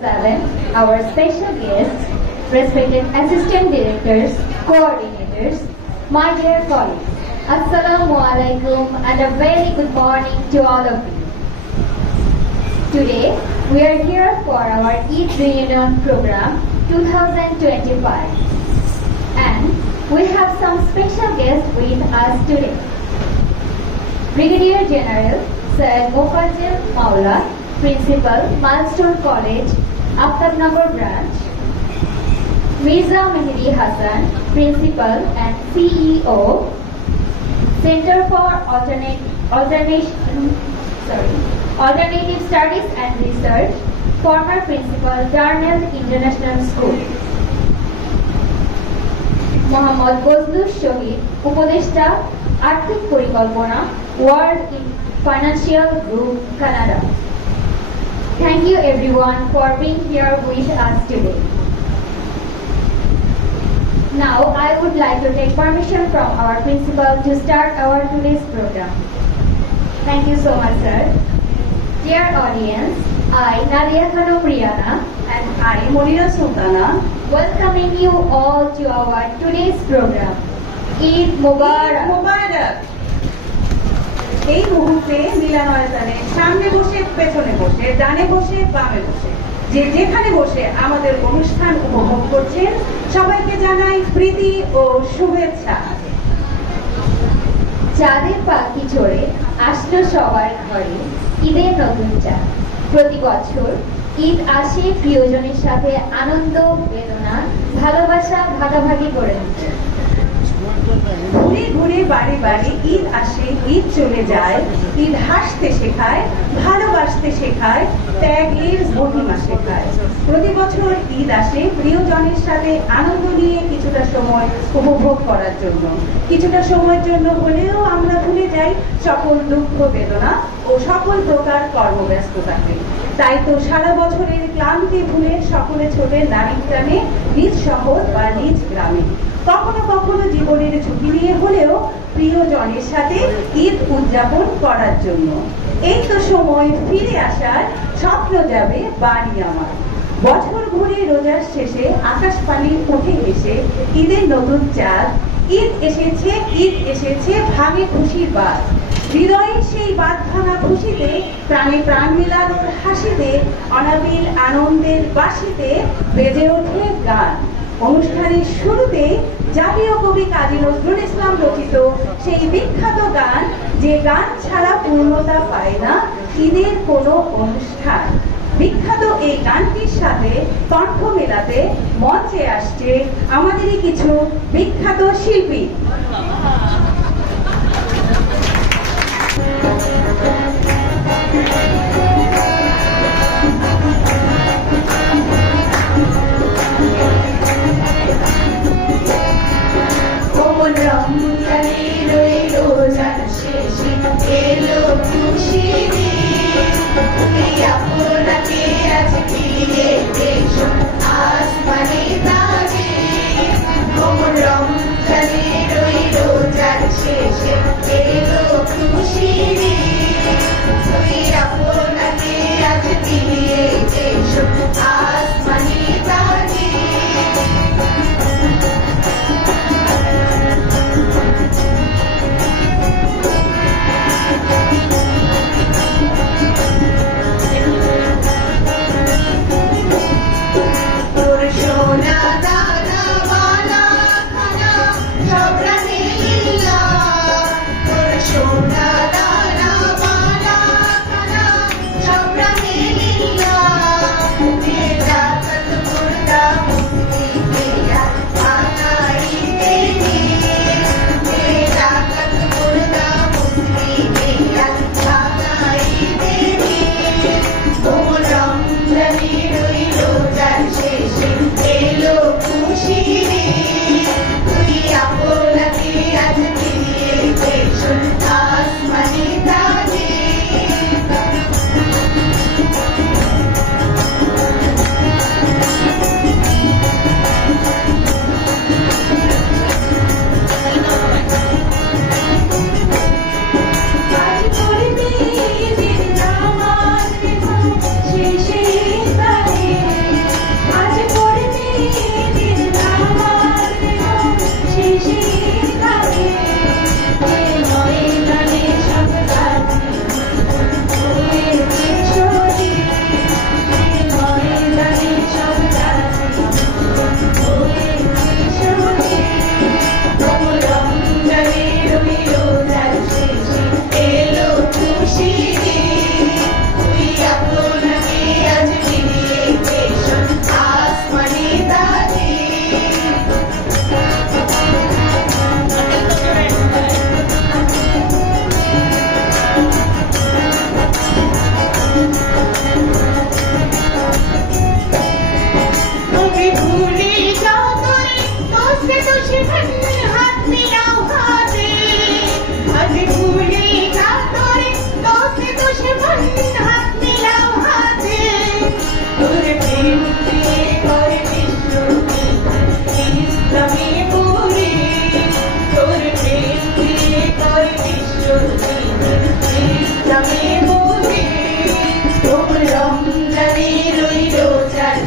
7, our special guests, respected assistant directors, coordinators, my dear colleagues, Assalamu alaikum and a very good morning to all of you. Today, we are here for our Eid Reunion program 2025 and we have some special guests with us today. Brigadier General Syed Mofazil Maula, Principal, Milestone College, Aftabnagar Branch, Mirza Mehdi Hassan, Principal and CEO, Center for Alternative Studies and Research, former Principal, Darnell International School, Mohammad Bozlur Shohid, Upodeshta, Arthik Porikalpona, World Financial Group, Canada. Thank you everyone for being here with us today. Now I would like to take permission from our principal to start our today's program. Thank you so much, sir. Dear audience, I, Nadia Khanum Riyana, and I, Monira Sultana, welcoming you all to our today's program. Eid Mubarak. Mubarak. এই মুহূর্তে মিলনায়তনে সামনে বসে পেছনে বসে ডানে বসে বামে বসে যে যেখানে বসে আমাদের অনুষ্ঠান উপভোগ করছেন সবাইকে জানাই প্রীতি ও শুভেচ্ছা। চাঁদের পাখি ছড়ে আসলো সবার ঘরে ঈদের নতুন চাঁদ। প্রতি বছর ঈদ আসে প্রিয়জনের সাথে আনন্দ বেদনা ভালোবাসা ভাগাভাগি করে নিতে। ঘুরে ঘুরে বাড়ি বাড়ি ঈদ আসে ঈদ চলে যায়, ঈদ হাসতে শেখায় ভালোবাসতে শেখায় ত্যাগের মহিমা শেখায়। প্রতি বছর ঈদ আসে প্রিয়জনের সাথে আনন্দ নিয়ে কিছুটা সময় উপভোগ করার জন্য, কিছুটা সময়ের জন্য হলেও আমরা ভুলে যাই সকল দুঃখ বেদনা ও সকল প্রকার কর্মব্যস্ততাকে। তাই তো সারা বছরের ক্লান্তি ভুলে সকলে ছোটে নারীর টানে নিজ শহর বা নিজ গ্রামে, কখনো কখনো জীবনের ঝুঁকি নিয়ে হলেও প্রিয়জনের সাথে ঈদ উদযাপন করার জন্য। এই তো সময় ফিরে আসার, স্বপ্ন যাবে বাড়ি আমার। বছর ঘুরে রোজার শেষে আকাশ পানি উঠে এসে ঈদের নতুন চাঁদ, ঈদ এসেছে ভাঙে খুশির বাদ। হৃদয়ে সেই বাদ ভাঙা খুশিতে প্রাণে প্রাণ মেলানোর হাসিতে অনাবিল আনন্দের বাসিতে বেজে ওঠে গান। অনুষ্ঠানের শুরুতে জাতীয় কবি কাজী নজরুল ইসলাম রচিত সেই বিখ্যাত গান, যে গান ছাড়া পূর্ণতা পায় না ঈদের কোনো অনুষ্ঠান। বিখ্যাত এই গানটির সাথে কণ্ঠ মেলাতে মঞ্চে আসছে আমাদেরই কিছু বিখ্যাত শিল্পী।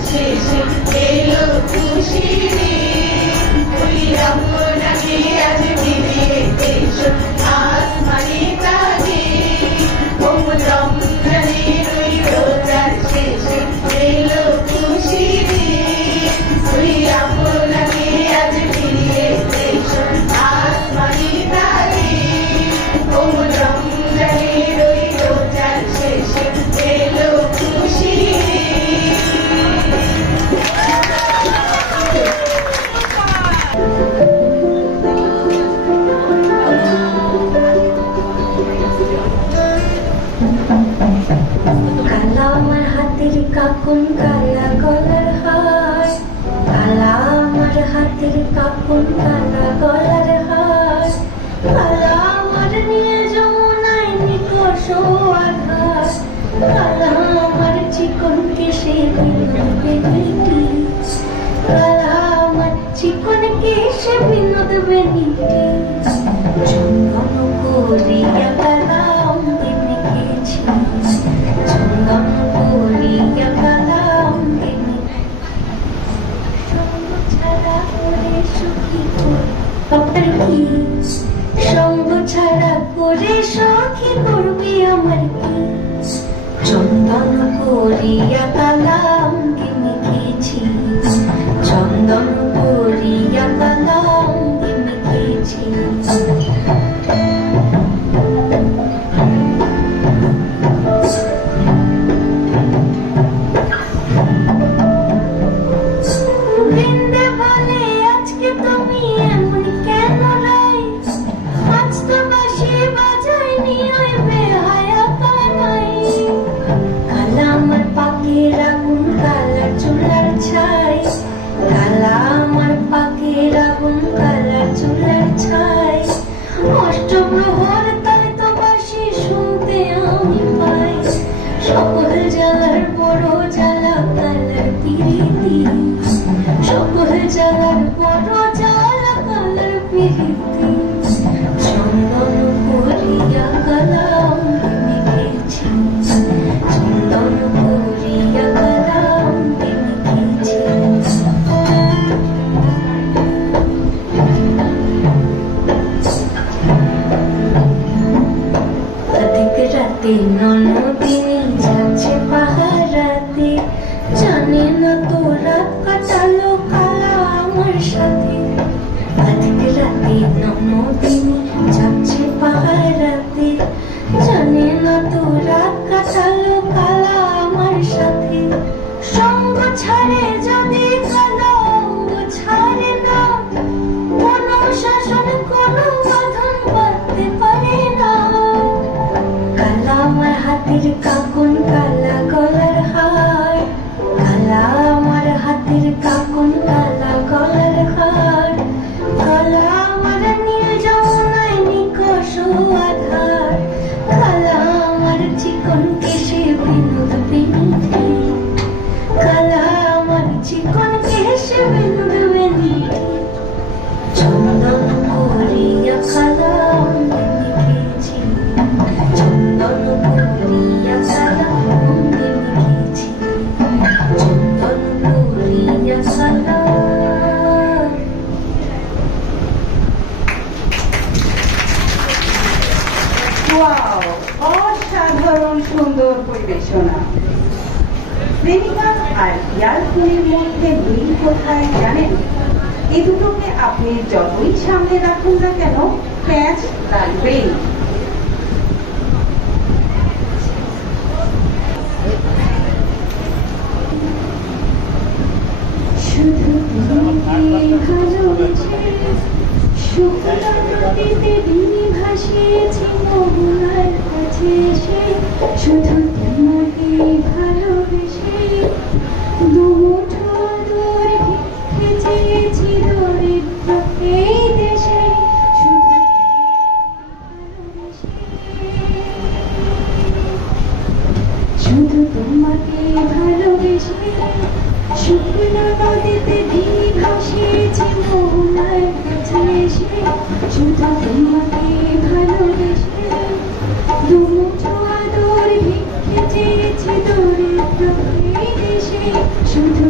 শেষে এলো খুশির দিন। ওই আপনাকে আজ ফিরিয়ে এসো আসমানি তাজে। ও রমজানের ওই রোজার শেষে এলো খুশির দিন। ওই আপনাকে আজ ফিরিয়ে এসো আসমানি তাজে। ও রমজানের ওই রোজার শেষে এলো খুশির দিন। কালা আমার হাতের কাকুন কালা গলার হার, কালা আমার হাতের কাকুন কালা গলার হার, কালা আমার নিয়ে যমুনায় নিকষ আধার, কালা আমার চিকন কেশে বিনোদ বেনিটি, কালা আমার চিকন কেশে বিনোদ বেনিটি, চন্দন করিয়া কালাম মেখেছি, চন্দন করিয়া কালাম সঙ্গ ছাড়া করে সুখী আমার কি, সঙ্গ ছাড়া করে সখী করবি আমার কি, চন্দন করিয়া কালাম মেখেছি, চন্দন করিয়া কালাম মেখেছি। বৃন্দে বলে আজকে তুমি এমন কেন রাই, আজ তো বাঁশি বাজায়নি ওই বেহায়া কানাই, কালা আমার পাকের আগুন কালার চুলার ছাই, কালা আমার পাকের আগুন কালার চুলার ছাই, অষ্টপ্রহর তাই তো বাঁশি শুনতে আমি পাই, সকল জ্বালার বড় জ্বালা কালার পিরিতি, সকল জ্বালার বড় জ্বালা কালার পিরিতি, চন্দন করিয়া কালাম মেখেছি, চন্দন করিয়া কালাম মেখেছি। অধিক রাতে ননদিনী যাচ্ছে পাহারাতে, জানে না তো রাত কাটালো কালা আমার সাথে, অধিক রাতে ননদিনী যাচ্ছে পাহারাতে, জানে না তো রাত কাটালো কালা আমার সাথে, সঙ্গ ছাড়ে যদি কালা অঙ্গ ছাড়ে না, কোনো শাসন কোনো বাঁধন বাঁধতে পারে না, কালা আমার হাতের কাকুন কালা গলার হার, কালা আমার হাতের কাকুন কালা গলার হার, কালা আমার নীল যমুনায় নিকষ আধার, কালা আমার চিকন কেশে বিনোদ বেনিটি, কালা আমার চিকন কেশে বিনোদ বেনিটি, চন্দন করিয়া কালাম মেখেছি, চন্দন করিয়া কালাম মেখেছি, চন্দন করিয়া কালাম। ওয়াও, অসাধারণ সুন্দর পরিবেশনা। প্রেমিকা আর ইয়ারফোনের মধ্যে মিল কোথায় জানেন? এই দুটোকে আপনি যতই সামনে রাখুন না কেন, প্যাঁচ লাগবেই। শুধু তোমাকে ভালোবেসে শুকনো নদীতে ডিঙি ভাসিয়েছি মোহনার কাছে এসে, শুধু তোমাকে ভালোবেসে দুমুঠো দূরে ভিক্ষে চেয়েছি দরিদ্র এই দেশে, শুধু ভালোবেসে, শুধু তোমাকে ভালোবেসে শুকনো নদীতে ডিঙি ভাসিয়েছি মোহনার কাছে এসে, শুধু তোমাকে ভালোবেসে দুমুঠো আদর ভিক্ষে চেয়েছি দরিদ্র এই দেশে, শুধু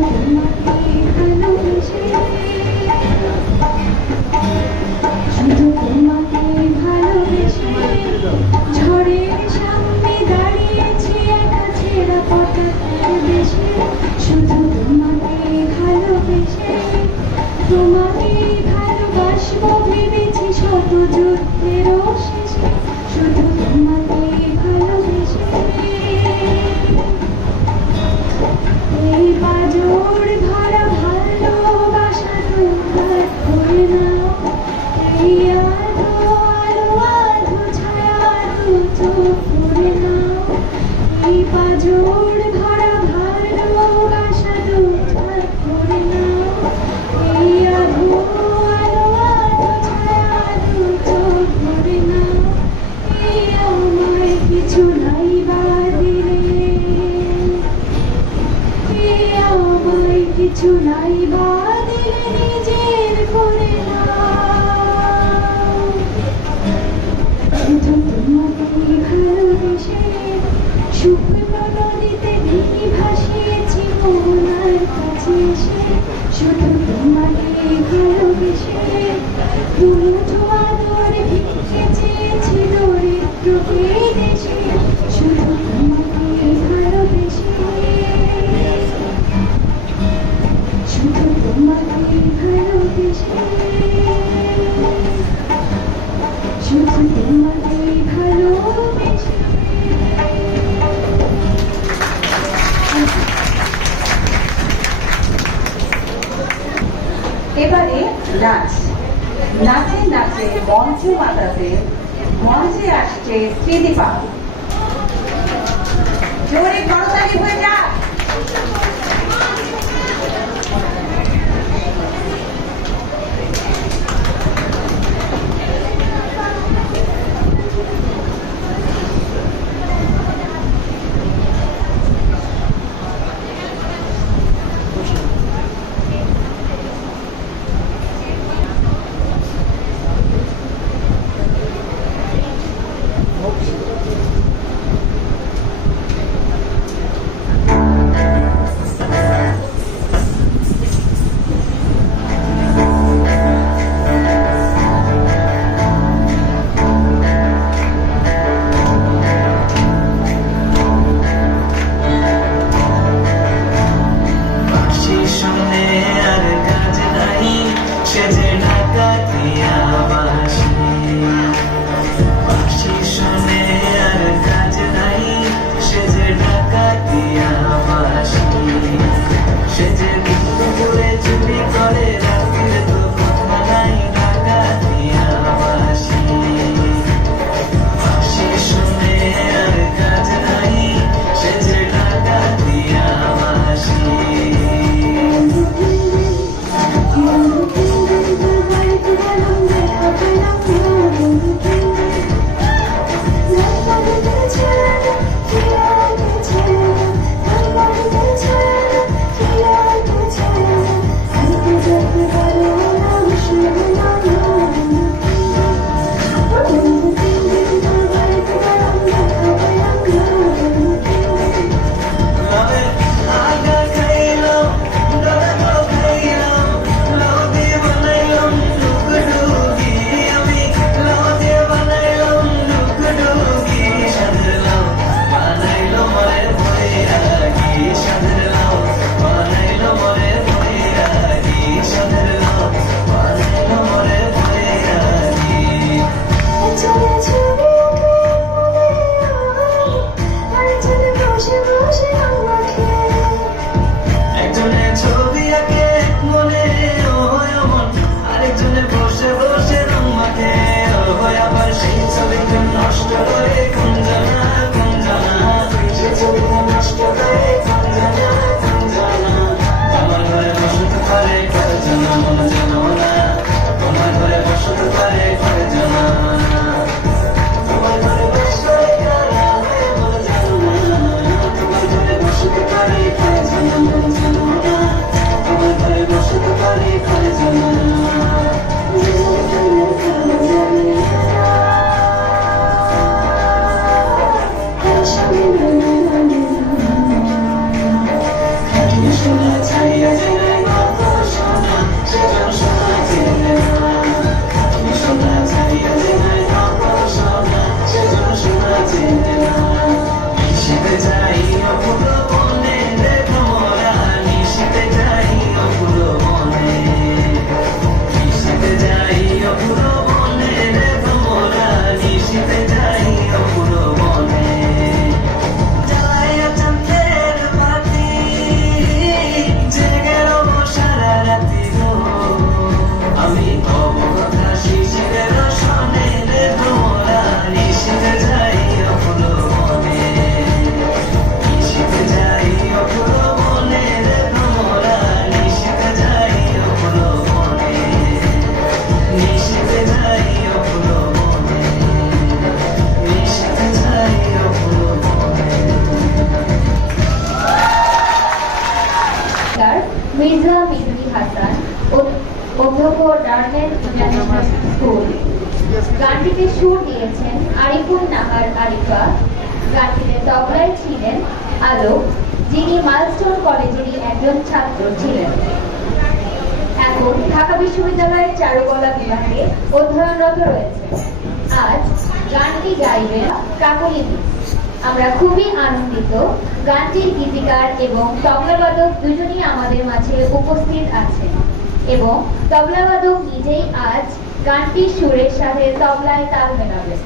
আমায় কিছু নাই বা দিলে নিজের করে নাও। শুধু তোমাকে ভালোবেসে সুখ নদীতে দেখি ভাসিয়েছি মোহনার কাছে এসে। শুধু তোমাকে ভালোবেসে দুটো আদর ভিক্ষে চেয়েছি দরিদ্রকে দেশে। শুধু তোমাকে ভালোবেসে, শুধু তোমাকে ভালোবেসে, শুধু তোমাকে ভালোবেসে। এবারে নাচ। নাচে নাচে মঞ্চ মাতাতে মঞ্চে আসছে ত্রিদীপা। জোরে করতালি হয়ে যা। মির্জা মিজুরি হাসান, অধ্যক্ষ ডার্নেল ইন্টারন্যাশনাল স্কুল। গানটিতে সুর দিয়েছেন আরিফুন নাহার আরিফা। গানটিতে তবলায় ছিলেন আলোক, যিনি মাইলস্টোন কলেজেরই একজন ছাত্র ছিলেন। এখন ঢাকা বিশ্ববিদ্যালয়ের চারুকলা বিভাগে অধ্যয়নরত রয়েছে। আজ গানটি গাইবেন কাকলি মিস। আমরা খুবই আনন্দিত গানটির গীতিকার এবং তবলাবাদক দুজনই আমাদের মাঝে উপস্থিত আছেন এবং তবলাবাদক নিজেই আজ গানটির সুরের সাথে তবলায় তাল মেলাবেন।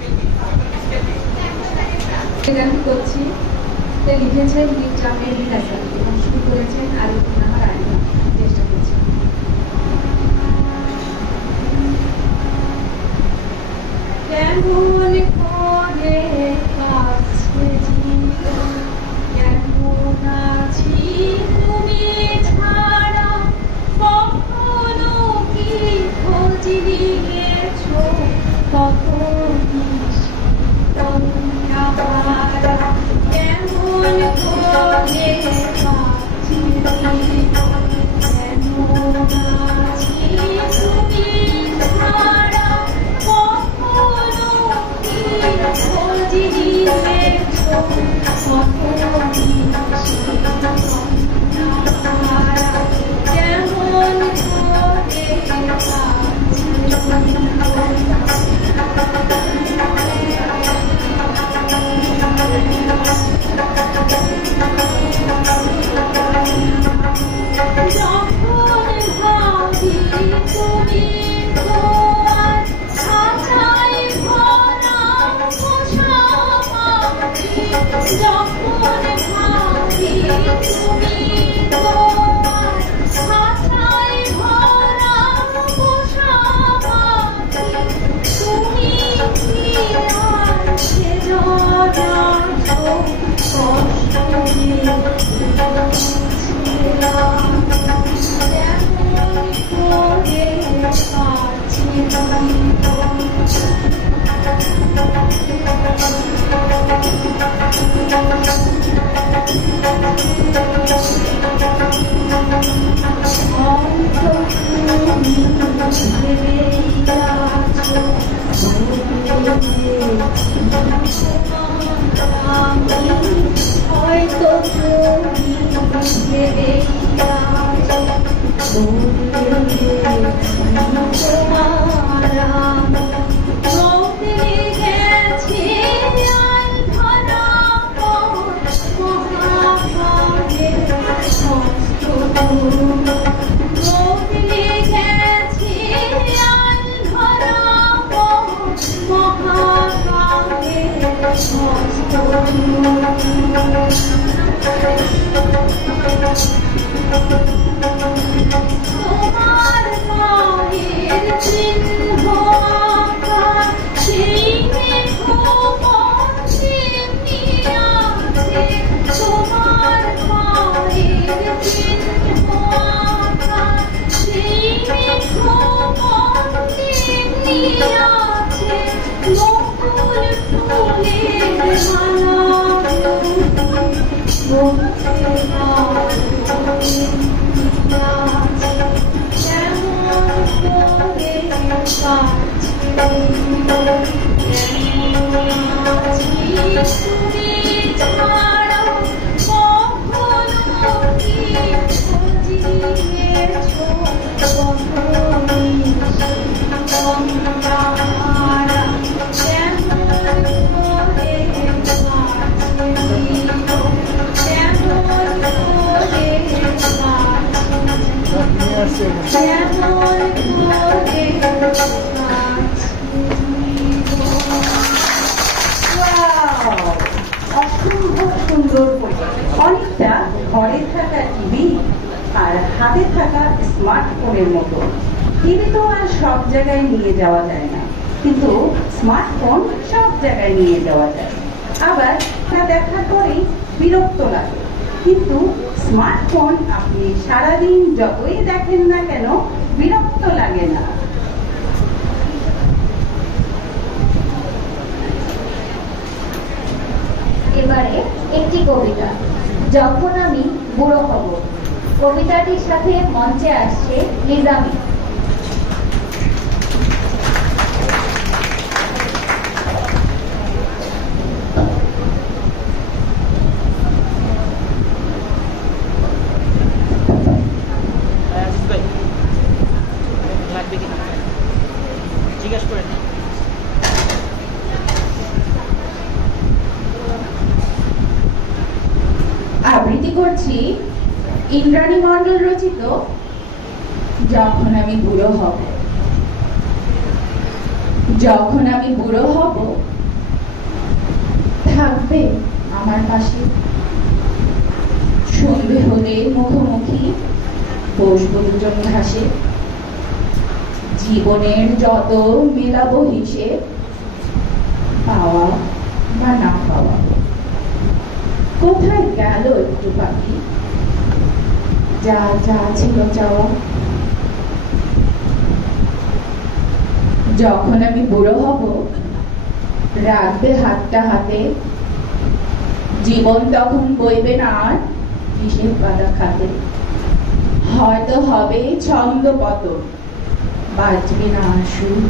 গানটি করছি, লিখেছেন মির্জা মেহেদি হাসান এবং শুরু করেছেন আরিফুন নাহার আরিফা। চেষ্টা করছি। কেমন করে কাছে জীবন, কেমন আছি তুমি ছাড়া, কখনো কি খোঁজ নিয়েছো কত হারা, কেমন করে কাছে জীবন, কেমন আছি তুমি ছাড়া, কখনো কি খোঁজ নিয়েছো কত হারা, কেমন করে কাছে যখন ভাবি তুমি তোমার খাঁচায় ভরা পোষা পাখি, যখন ভাবি তুমি তোমার খাঁচায় ভরা পোষা পাখি, তুমি কি আর সে জানাছো কষ্ট নিয়ে হয়তো তোমার মায়ের চিহ্ন আঁকা সেই মেঘপথে আছে, তোমার মায়ের চিহ্ন আঁকা সেই মেঘপথে আছে, বকুল ফুলের মালা অসম্ভব সুন্দর পরিবেশ। অনেকটা ঘরে থাকা টিভি আর হাতে থাকা স্মার্টফোনের মতো। টিভি তো আর সব জায়গায় নিয়ে যাওয়া যায় না, কিন্তু স্মার্টফোন সব জায়গায় নিয়ে যাওয়া যায়। আবার তা দেখার পরেই বিরক্ত লাগে, কিন্তু স্মার্টফোন আপনি সারাদিন যতই দেখেন না কেন বিরক্ত লাগে না। এবারে একটি কবিতা, যখন আমি বুড়ো হব। কবিতাটির সাথে মঞ্চে আসছে নিজামী। জিজ্ঞাসা করে আবৃত্তি করছি ইন্দ্রাণী মণ্ডল রচিত যখন আমি বুড়ো হব। যখন আমি বুড়ো হব থাকবে আমার পাশে, সন্ধে হলে মুখোমুখি বসবো দুজন ঘাসে, জীবনের যত মেলাবো হিসেব, পাওয়া বা না পাওয়া। কোথায় গেল একটু পাখি যা যা ছিল চাওয়া। যখন আমি বুড়ো হব রাখবে হাতটা হাতে, জীবন তখন বইবে না আর হিসেব বাঁধা খাতে। হয়তো হবে ছন্দ পতন, বাজবে না সুর,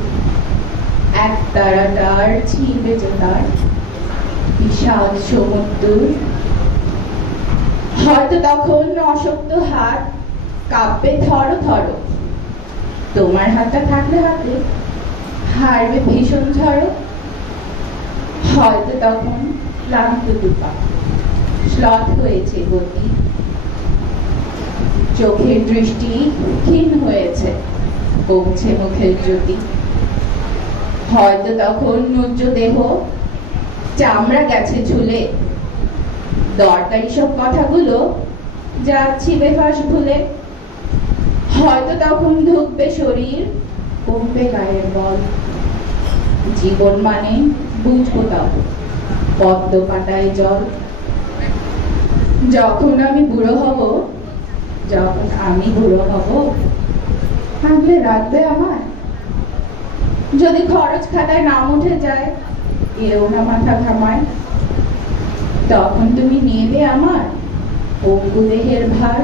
এক তারাটার ছিঁড়বে যে তার বিশাল সমুদ্র। হয়তো তখন অশক্ত হাত কাঁপবে থর থর, তোমার হাতটা থাকলে হাতে হারবে ভীষণ ঝড়। হয়তো তখন ক্লান্ত দুপা শ্লথ হয়েছে গতি, চোখের দৃষ্টি ক্ষীণ হয়েছে, কমছে মুখের জ্যোতি। হয়তো তখন নুজ্জ দেহ চামড়া গেছে ঝুলে, দরকারি সব কথাগুলো যাচ্ছি বেফাস ভুলে। হয়তো তখন ধুকবে শরীর, কমবে গায়ের বল, জীবন মানে বুঝবো তাও পদ্ম পাতায় জল। যখন আমি বুড়ো হব, যখন আমি বুড়ো হব থাকলে রাখবে আমার, যদি খরচ খাতায় নাম উঠে যায় এও না মাথা ঘামায়। তখন তুমি নেবে আমার পঙ্গু দেহের ভার,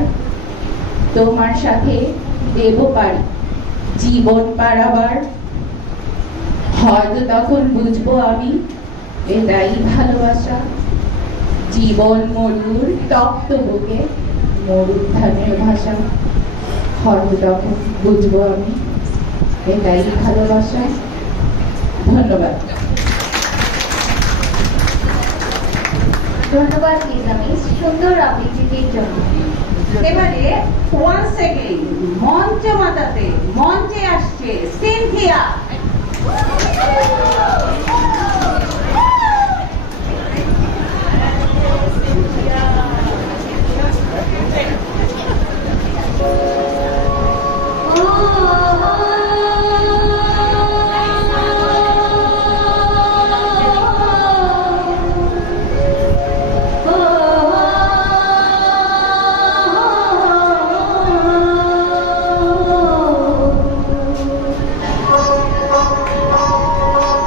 তোমার সাথে দেব পারি জীবন পারাবার। হয়তো তখন বুঝবো আমি এটাই ভালোবাসা, জীবন মরুর তপ্ত বুকে মরুদ্ধানের ভাষা। হয়তো তখন বুঝবো আমি এটাই ভালোবাসা। ধন্যবাদ। ধন্যবাদ নিজামী সুন্দর আবৃত্তির জন্য। এবারে ওয়ান্স এগেইন মঞ্চ মাতাতে মঞ্চে আসছে সিনথিয়া।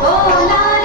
Oh la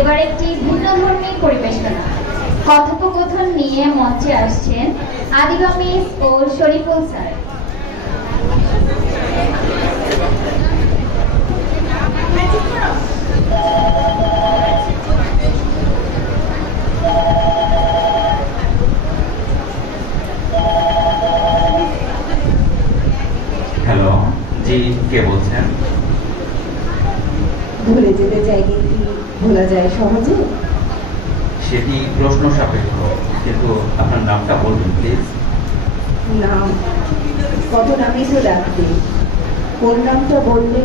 এবার একটি ভিন্নধর্মী পরিবেশনা। কথোপকথন নিয়ে মঞ্চে আসছেন আদিবা মিস ও শরীফুল স্যার। হ্যালো, জি কে বলছেন? ভুলে যেতে চাইলে কি ভোলা যায় সহজে? সেটি প্রশ্ন সাপেক্ষ, কিন্তু আপনার নামটা বলবেন প্লিজ। নাম কত নামই তো ডাকতে, কোন নামটা বললে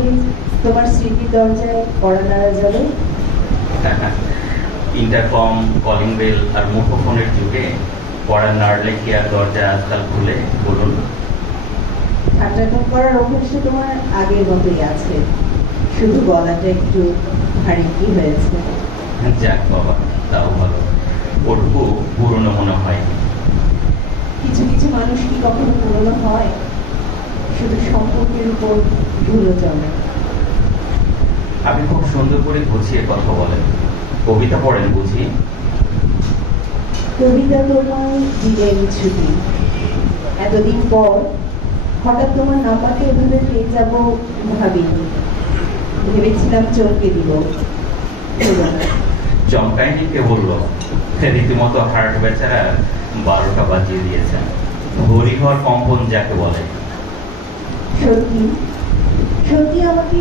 তোমার স্মৃতির দরজায় কড়া নাড়া যাবে? ইন্টারকম, কলিং বেল আর মুঠোফোনের যুগে পড়া নাড়লে কি আর দরজা আজকাল খুলে? বলুন। ঠাট্টা করার অভ্যাসটা তোমার আগের মতোই আছে, শুধু গলাটা একটু ভারী কি হয়েছে। যাক বাবা, তাও ভালো, ওটুকু পুরনো মনে হয়। কিছু কিছু মানুষ কি কখনো পুরনো হয়? শুধু সম্পর্কের উপর ধুলো জমে। আপনি খুব সুন্দর করে গুছিয়ে কথা বলেন। কবিতা পড়েন বুঝি? কবিতা তোমায় দিলেন ছুটি, এতদিন পর হঠাৎ তোমার নাম্বারটা এভাবে পেয়ে যাব ভাবিনি। ভেবেছিলাম চমকে দিব, চমকায়নি কে বললো? রীতিমতো হার্ট বেচারা 12টা বাজিয়ে দিয়েছেন। হরিহর কম্পন যাকে বলে। সত্যি সত্যি আমাকে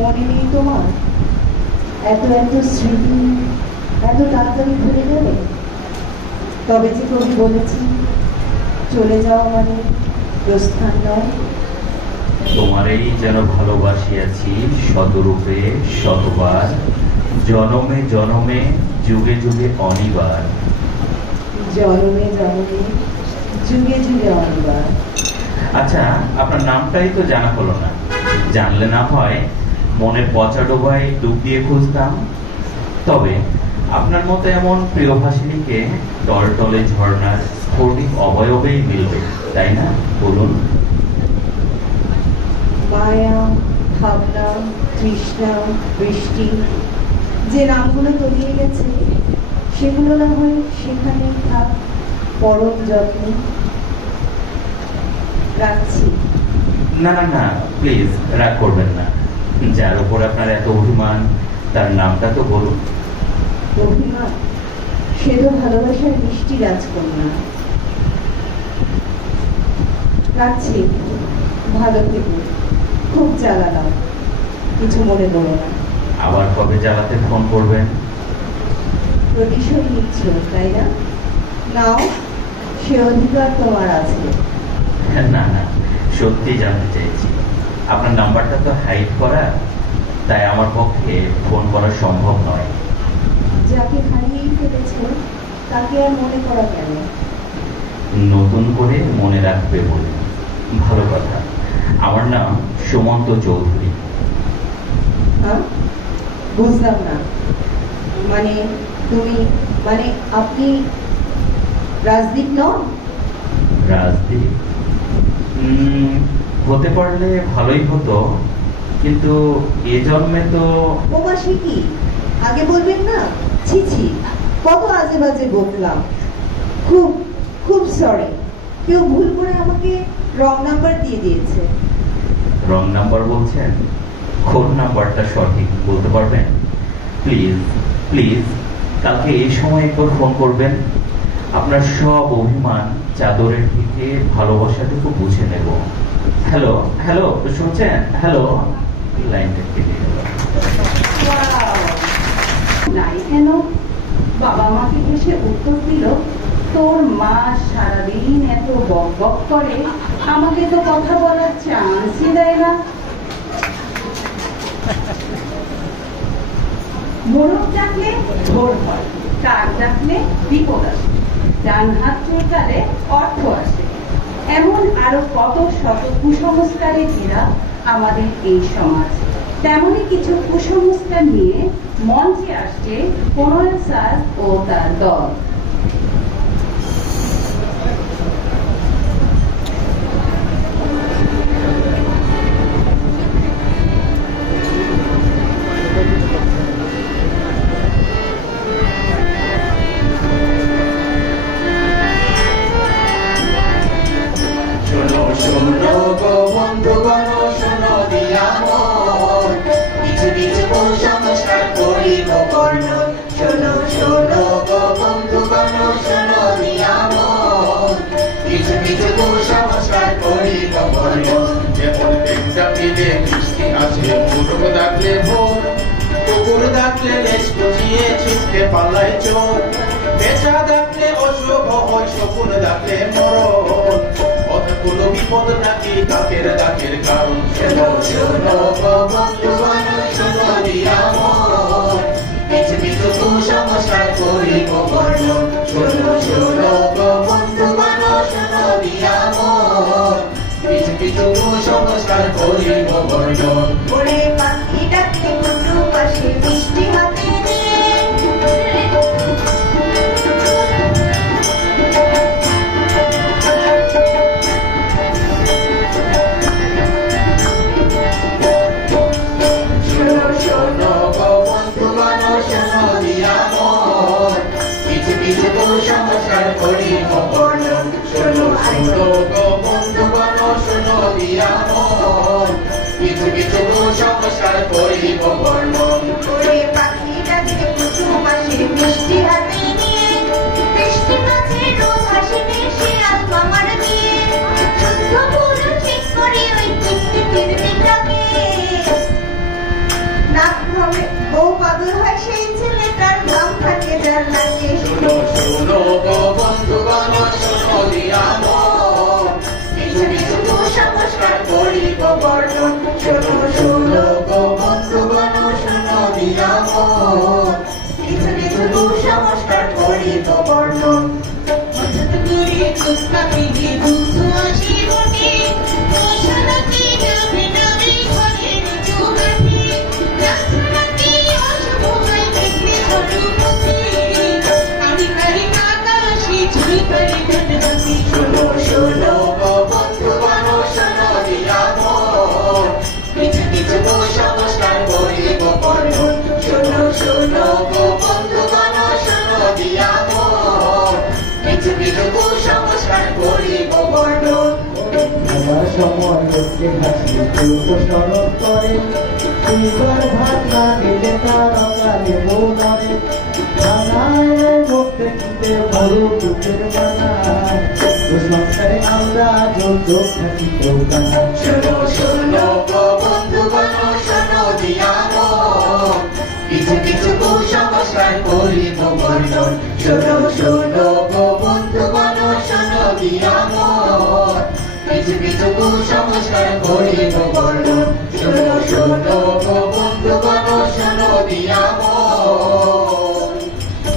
মনে নেই তোমার? এত এত স্মৃতি এত তাড়াতাড়ি ভুলে গেলে? তবে যে কবি বলেছি, চলে যাওয়া মানে প্রস্থান নয়। তোমারেই যেন ভালোবাসিয়াছি শতরূপে শতবার, জনমে জনমে যুগে যুগে অনিবার। জনমে জনমে যুগে যুগে অনিবার। আচ্ছা, আপনার নামটাই তো জানা হলো না। জানলে না হয় মনের পচা ডোবায় ডুব দিয়ে খুঁজতাম। তবে আপনার মতো এমন প্রিয়ভাষিনীকে টলটলে ঝর্ণার স্ফটিক অবয়বেই মিলবে, তাই না? বলুন। মায়া, ভাবনা, তৃষ্ণা, বৃষ্টি, যে নামগুলো তলিয়ে গেছে সেগুলো না হয় সেখানে থাক পরম যত্ন। রাখছি। না না না, প্লিজ রাগ করবেন না। যার উপর আপনার এত অভিমান, তার নামটা তো বলুন। অভিমান? সে তো ভালোবাসার মিষ্টি রাজকন্যা। রাখছি। ভালো থেকো। খুব জ্বালালাম, কিছু মনে করো না। আবার কবে জ্বালাতে ফোন করবেন? প্রতিশোধ নিচ্ছ তাই না? নাও, সে অধিকার তোমার আছে। না না, সত্যি জানতে চাইছি। আপনার নাম্বারটা তো হাইড করা, তাই আমার পক্ষে ফোন করা সম্ভব নয়। যাকে হারিয়েই ফেলেছ তাকে আর মনে করা কেন? নতুন করে মনে রাখবে বলে। ভালো কথা। আমার নাম সুমন্ত চৌধুরী। হ্যাঁ, বুঝলাম না। মানে তুমি, মানে আপনি রাজদীপ নন? রাজদীপ? হতে পারলে ভালোই হতো, কিন্তু এ জন্মে তো। ও মাসে কি আগে বলবেন না? ছি ছি, কত আজে বাজে বকলাম। খুব খুব সরি। কেউ ভুল করে আমাকে রং নাম্বার দিয়ে দিয়েছে। রং নাম্বার বলছেন? কোন নাম্বারটা সঠিক বলতে পারবেন? প্লিজ প্লিজ কালকে এই সময় একবার ফোন করবেন। আপনার সব অভিমান চাদরে ঢেকে ভালোবাসাটুকু বুঝে নেব। হ্যালো হ্যালো, শুনছেন? হ্যালো। লাইনটা কেটে গেল। নাই কেন? বাবা মাকে এসে উত্তর দিল, তোর মা সারাদিন এত বক বক করে, আমাকে তো কথা বলার চান্সই দেয় না। মোরগ ডাকলে ভোর হয়, কাক ডাকলে বিপদ আসে, ডান হাত চুলকালে অর্থ আসে। এমন আরো কত শত কুসংস্কারে ঘেরা আমাদের এই সমাজ। তেমনই কিছু কুসংস্কার নিয়ে মঞ্চে আসছে কোনোয়েল স্যার ও তার দল। পাল্লায় চোর, বেচা ডাকলে অশুভ হয়, শকুন ডাকলে মরণ। কতগুলো বিপদ নাকি ডাকের ডাকের কারণ। শোনো শোনো বন্ধুগণ, শোনো নিয়ামত, কিছু কিছু কুসংস্কার করিব বর্ণন। শোনো শোনো বন্ধুগণ, শোনো নিয়ামত, কিছু কিছু কুসংস্কার করিব বর্ণন। ওরে পাখি ডাকলে কুটু পাশে মিষ্টি হাতে নিয়ে, শোনো শোনো বন্ধুগণ, শোনো নিয়ামত, কিছু কিছু কুসংস্কার করিব বর্ণন। শোনো শোনো বন্ধুগণ, শোনো নিয়ামত, কিছু কিছু কুসংস্কার করিব বর্ণন। ওরে পাখি ডাকলে কুটু পাশে মিষ্টি হাতে নিয়ে, বৃষ্টি মাঝে রোদ হাসি সে আজ মামার বিয়ে, শুদ্ধ ভুল ঠিক করে ওই কান্নার সময় লোককে হাসি কেউ তো স্মরণ করে দুইবার ভাত না নিলে তার অকালে মরে খানায় মধ্যে খেতে বড় দুঃখের বানায় সংসারে আমরা যোগ থাকি কেউ কানা শোনো শোনো গো বন্ধুগণ শোনো দিয়া মন কিছু কিছু কুসংস্কার করিব বর্ণন শোনো শোনো গো বন্ধুগণ শোনো দিয়া মন কিছু কিছু কুসংস্কার করিব বর্ণন শোনো শোনো গো বন্ধুগণ শোনো দিয়া মন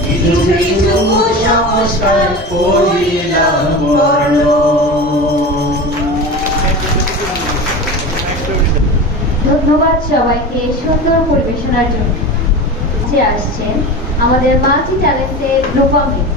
কিছু কিছু কুসংস্কার করিলাম বর্ণন। ধন্যবাদ সবাইকে সুন্দর পরিবেশনার জন্য। যে আসছেন আমাদের মাল্টি ট্যালেন্টেড রূপা মিস।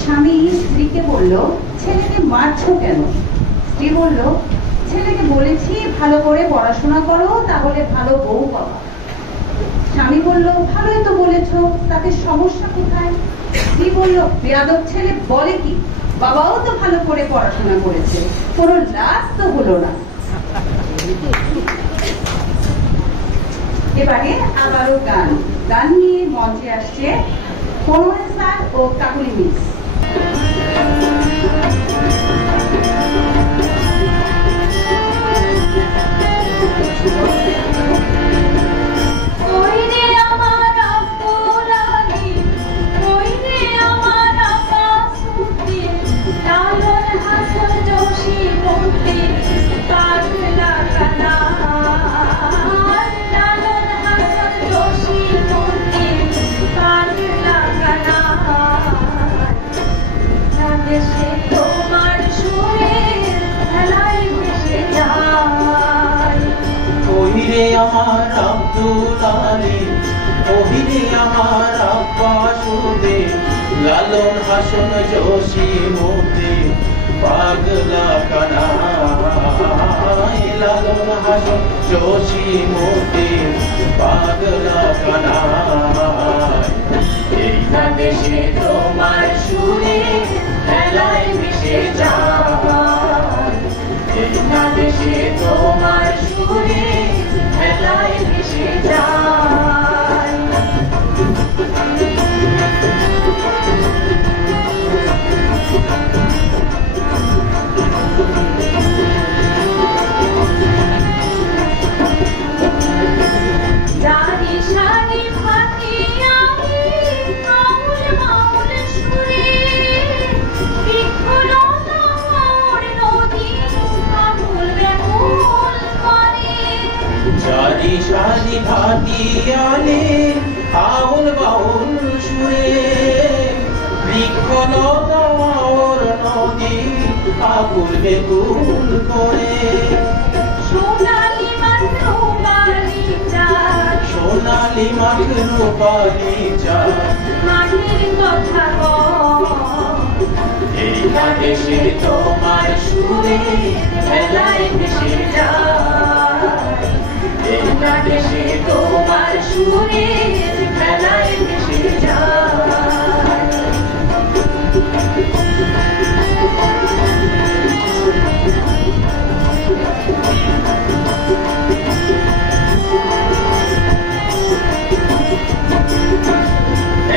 স্বামী স্ত্রীকে বলল, ছেলেকে মারছো কেন? স্ত্রী বলল, ছেলেকে বলেছি ভালো করে পড়াশোনা করো, তাহলে ভালো বউ পাবা। স্বামী বলল, ভালোই তো বলেছো, তাতে সমস্যা কোথায়? স্ত্রী বলল, বেয়াদব ছেলে বলে কি, বাবাও তো ভালো করে পড়াশোনা করেছে, কোনো লাভ তো হলো না। এবারে আবারও গান নিয়ে মঞ্চে আসছে পনোয়ার স্যার ও কাকুলি মিস। আমার আব্দুল আলী, ওহিরে আমার আব্বা সুদে, লালন হাসন জোশী মূর্তি, পাগলা কানাই, লালন হাসন জোশী মূর্তি, পাগলা কানাই। এই না দেশে তোমার সুরে মেলায় মিশে যায়, এই না দেশে তোমার সুরে মেলায় মিশে যায়। জানি শাড়ি ভাটিয়ালি মাউল মাউল সুরে, বিক্ষুলতা মোর নদী আকুল ব্যাকুল করে। জানি শাড়ি ভাটিয়ালি আউল বাউল সুরে, বৃক্ষলতা মোর নদী আকুল বেকুল করে। সোনালি মাত্র বালি চাঁদ, সোনালি মাঠের রূপালি চাঁদ, মাটির কথা কয়। এই না দেশে তোমার সুরে মেলায় মিশে যায়, এই না দেশে তোমার সুরে মেলায় মিশে যায়।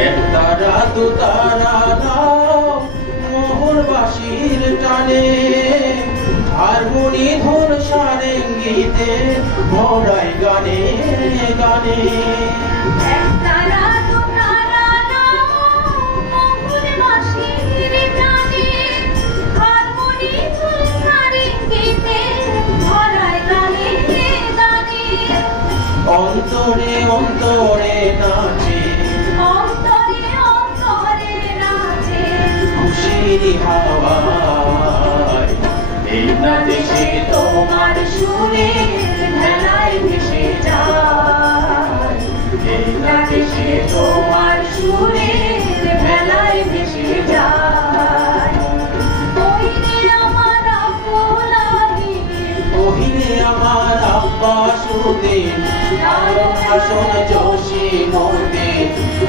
এক তারা দু তারা নাও মোহনবাসীর টানে, হারমোনি ধন সারেঙ্গিতে ভরাই গানে গানে। একতারা দুতারা নাও মহুর বাঁশির টানে, হারমোনি ধুল সারেঙ্গিতে ভরায় গানে গানে। অন্তরে অন্তরে নাচে, অন্তরে অন্তরে নাচে খুশির হাওয়ায়, এই না দেশে তোমার সুরে মেলায় মিশে যায়, এই না দেশে তোমার সুরে মেলায় মিশে যায়। ওইরে আমার আব্দুল আলী, ওহিরে আমার আব্বা সুদে, লালন হাসন জোশী মূর্তি,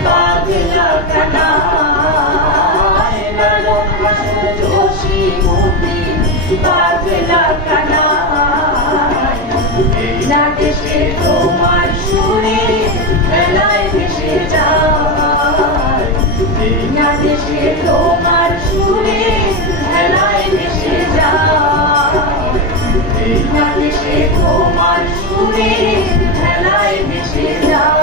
পাগলা কানাই, লালন হাসন জোশী মূর্তি, পাগলা কানাই। এই না দেশে তোমার সুরে মেলায় মিশে যায়, এই না দেশে তোমার সুরে মেলায় মিশে যায়, এই না দেশে তোমার সুরে মেলায় মিশে যায়।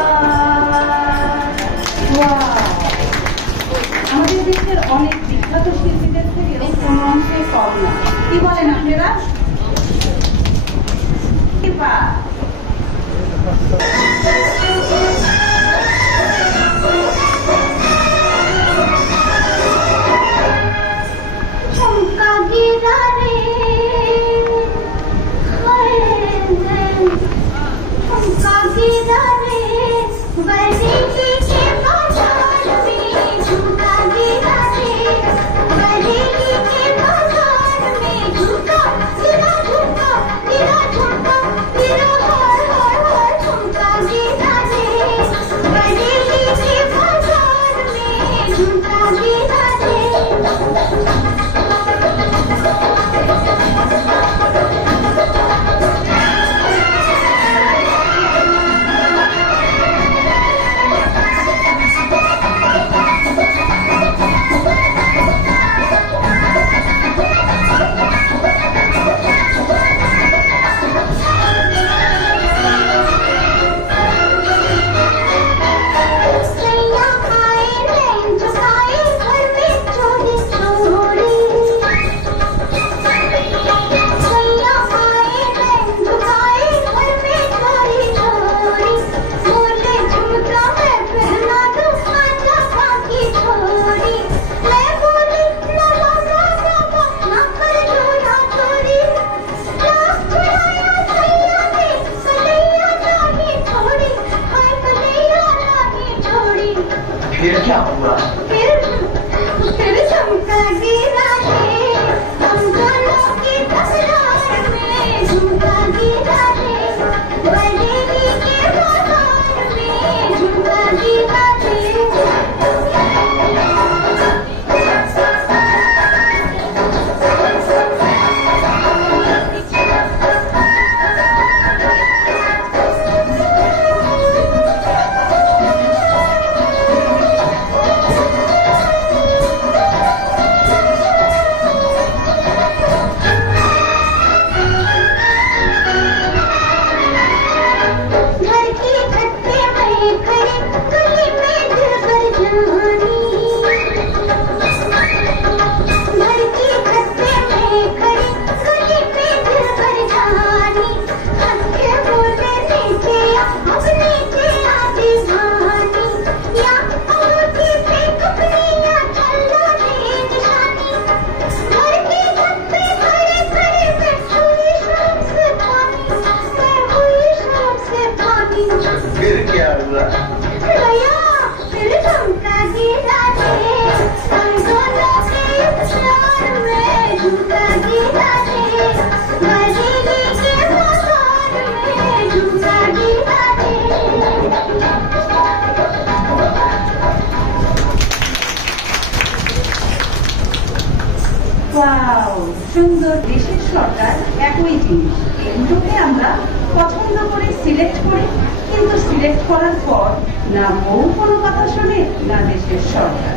আমাদের দেশের অনেক বিখ্যাত শিল্পীদের থেকেও কোনো অংশে কম না, কি বলেন আপনারা? এবার ঝুমকা গিরা রে ঝুমকা গিরা রে बरेली के बाजार में झुमका गिरा रे, बरेली के बाजार में झुमका गिरा झुमका गिरा झुमका गिरा हर हर हर झुमका गिरा रे, बरेली के बाजार ওয়াও, সুন্দর দেশের সরকার একই জিনিস। এই দুটোকে আমরা পছন্দ করে সিলেক্ট করি, কিন্তু সিলেক্ট করার পর না বউ কোনো কথা শোনে না দেশের সরকার।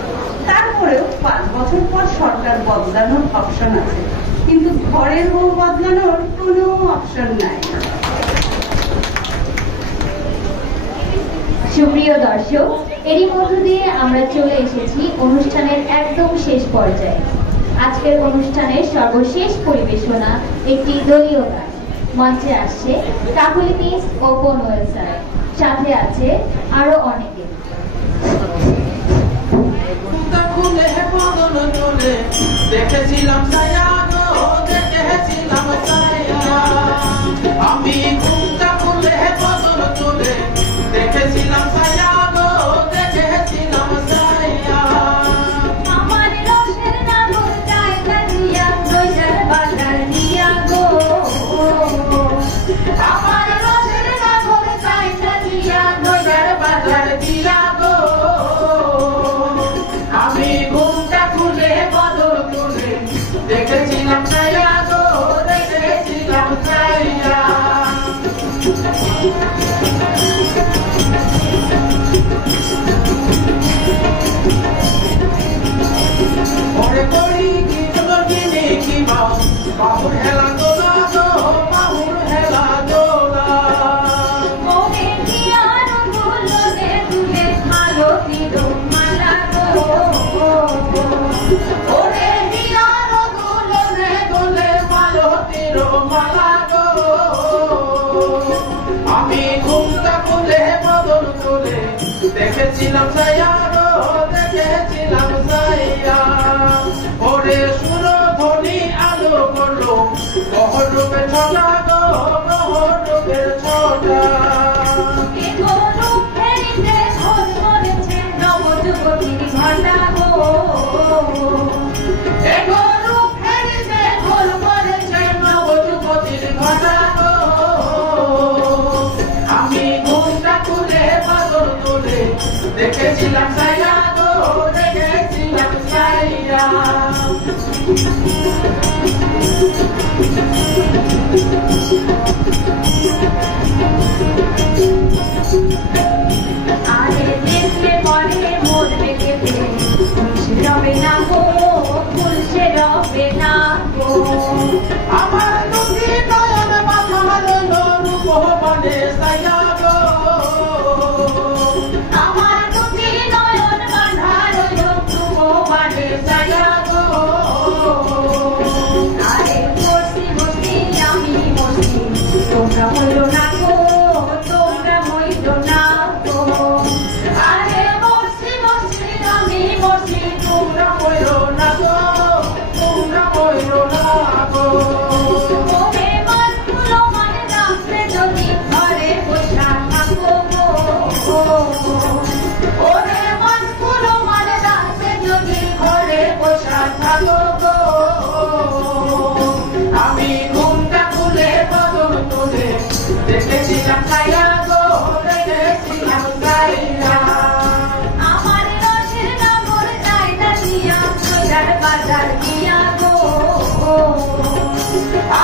তারপরেও 5 বছর পর সরকার বদলানোর অপশন আছে, কিন্তু ঘরের বউ বদলানোর কোনো অপশন নাই। সুপ্রিয় দর্শক, এরই মধ্য দিয়ে আমরা চলে এসেছি অনুষ্ঠানের একদম শেষ পর্যায়ে। আজকের অনুষ্ঠানের সর্বশেষ পরিবেশনা একটি দলীয় গান। মঞ্চে আসছে কাকুলি মিস ও পনোয়েল স্যার, সাথে আছে আরো অনেকে। দেখেছিলাম আমি ঘুমটা খুলে বদল চলে দেখেছিলাম আমার রসের নাগর জায়গা দিয়া দইয়ার বাজার দিয়া গো, আমার রসের নাগর জায়গা দিয়া দইয়ার বাজার দিয়া গো। আমি ঘুমটা খুলে বদল চলে দেখেছিলাম ছায়া গো, দেখেছিলাম ছায়া। পরে পড়ি কি কিনে কি বাহুর হেলা দোলা গো, বাহুর হেলা দোলা। মনে কি আর ভুলনে তুলে ভালো দিল মালা গো, ওরে হিয়ার দোলনে দোলে ভালো তীর মালা গো। আমি ঘুমটা খুলে বদল চলে দেখেছিলাম ছায়া গো, দেখেছিলাম ছায়া। ওরে সুর ধ্বনি আলো করলো গহর রূপে ছটা গো, গহর রূপের ছটা। এগোরু ফেরিতে ঘোর করেছে নবযুবতীর ঘটা গো, এগোরু ফেরিতে ঘোর করেছে নবযুবতীর ঘটা গো। আমি ঘুমটা খুলে বদল তুলে দেখেছিলাম ছায়া গো, দেখেছিলাম ছায়া। আরে দেখলে পরে মরবে কেঁপে, ফুলসে রবে না গো, ফুলসে রবে না গো। আমার দুটি নয়ন মাথা রইল রূপ বনে ছায়া গো। আমার দুটি নয়ন বাঁধা রইল বনে ছায়া গো। আরে বসি বসি আমি বসি, তোমরা হইল না গো, তোমরা হইল না গো। আরে বসি বসি আমি বসি, তোমরা হইল না গো, তোমরা হইল না গো। মনে মানগুলো মানে রাখলে যদি ঘরে বসা থাকো গো, ওরে মনগুলো মানে রাখতে যদি ঘরে বসা থাকো গো। আমি ঘুমটা খুলে বদল তুলে দেখেছিলাম ছায়া গো, দেখেছিলাম ছায়া। আমার রসের নাগর জায়গা দিয়া দইয়ার বাজার দিয়া গো,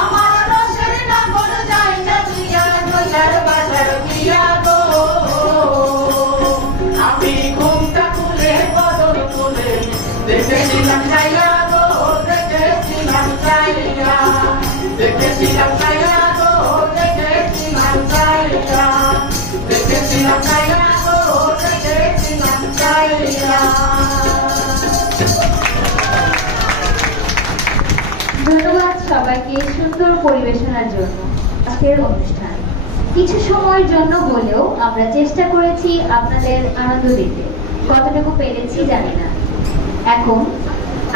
আমার রসের নাগর জায়গা দিয়া দইয়ার বাজার দিয়া গো। আমি ঘুমটা খুলে বদল তুলে দেখেছিলাম ছায়া গো, দেখেছিলাম ছায়া। দেখেছিলাম ছায়া গো, দেখেছিলাম ছায়া। দেখেছিলাম ছায়া গো, দেখেছিলাম ছায়া। ধন্যবাদ সবাইকে সুন্দর পরিবেশনার জন্য। আজকের অনুষ্ঠান কিছু সময়ের জন্য হলেও আমরা চেষ্টা করেছি আপনাদের আনন্দ দিতে, কতটুকু পেরেছি জানি না। এখন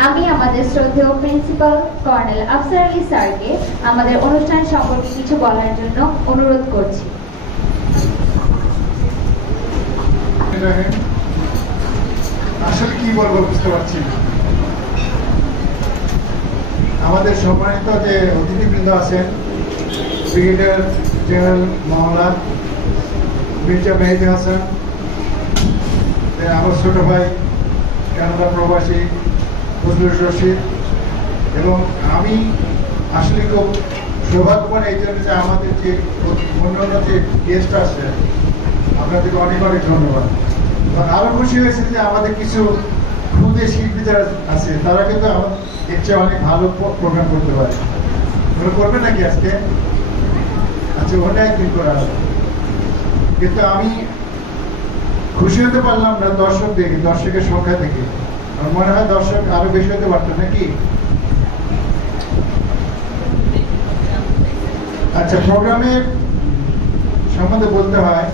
আমি আমাদের শ্রদ্ধেয় প্রিন্সিপাল কর্নেল আফসার আলী স্যারকে আমাদের অনুষ্ঠান সম্পর্কে কিছু বলার জন্য অনুরোধ করছি। আসলে কি বলবো বুঝতে পারছি না। আমাদের সম্মানিত যে অতিথিবৃন্দ আছেন, ব্রিগেডিয়ার জেনারেল মাওলা মির্জা মেহেদি হাসান, আমার ছোট ভাই কানাডা প্রবাসী ফজলুর রশিদ, এবং আমি আসলে খুব সৌভাগ্যবান এই জন্য যে আমাদের যে অন্যান্য যে গেস্ট আসে আপনাদেরকে অনেক অনেক ধন্যবাদ। এবং আরো খুশি হয়েছে যে আমাদের কিছু খুদে শিল্পী যারা আছে তারা কিন্তু এর চেয়ে অনেক ভালো প্রোগ্রাম করতে পারে। ওরা করবে নাকি আজকে? আচ্ছা, ওটা একদিন করা হবে। কিন্তু আমি খুশি হতে পারলাম না দর্শকের সংখ্যা থেকে। আমার মনে হয় দর্শক আরো বেশি হতে পারতো নাকি? আচ্ছা, প্রোগ্রামের সম্বন্ধে বলতে হয়,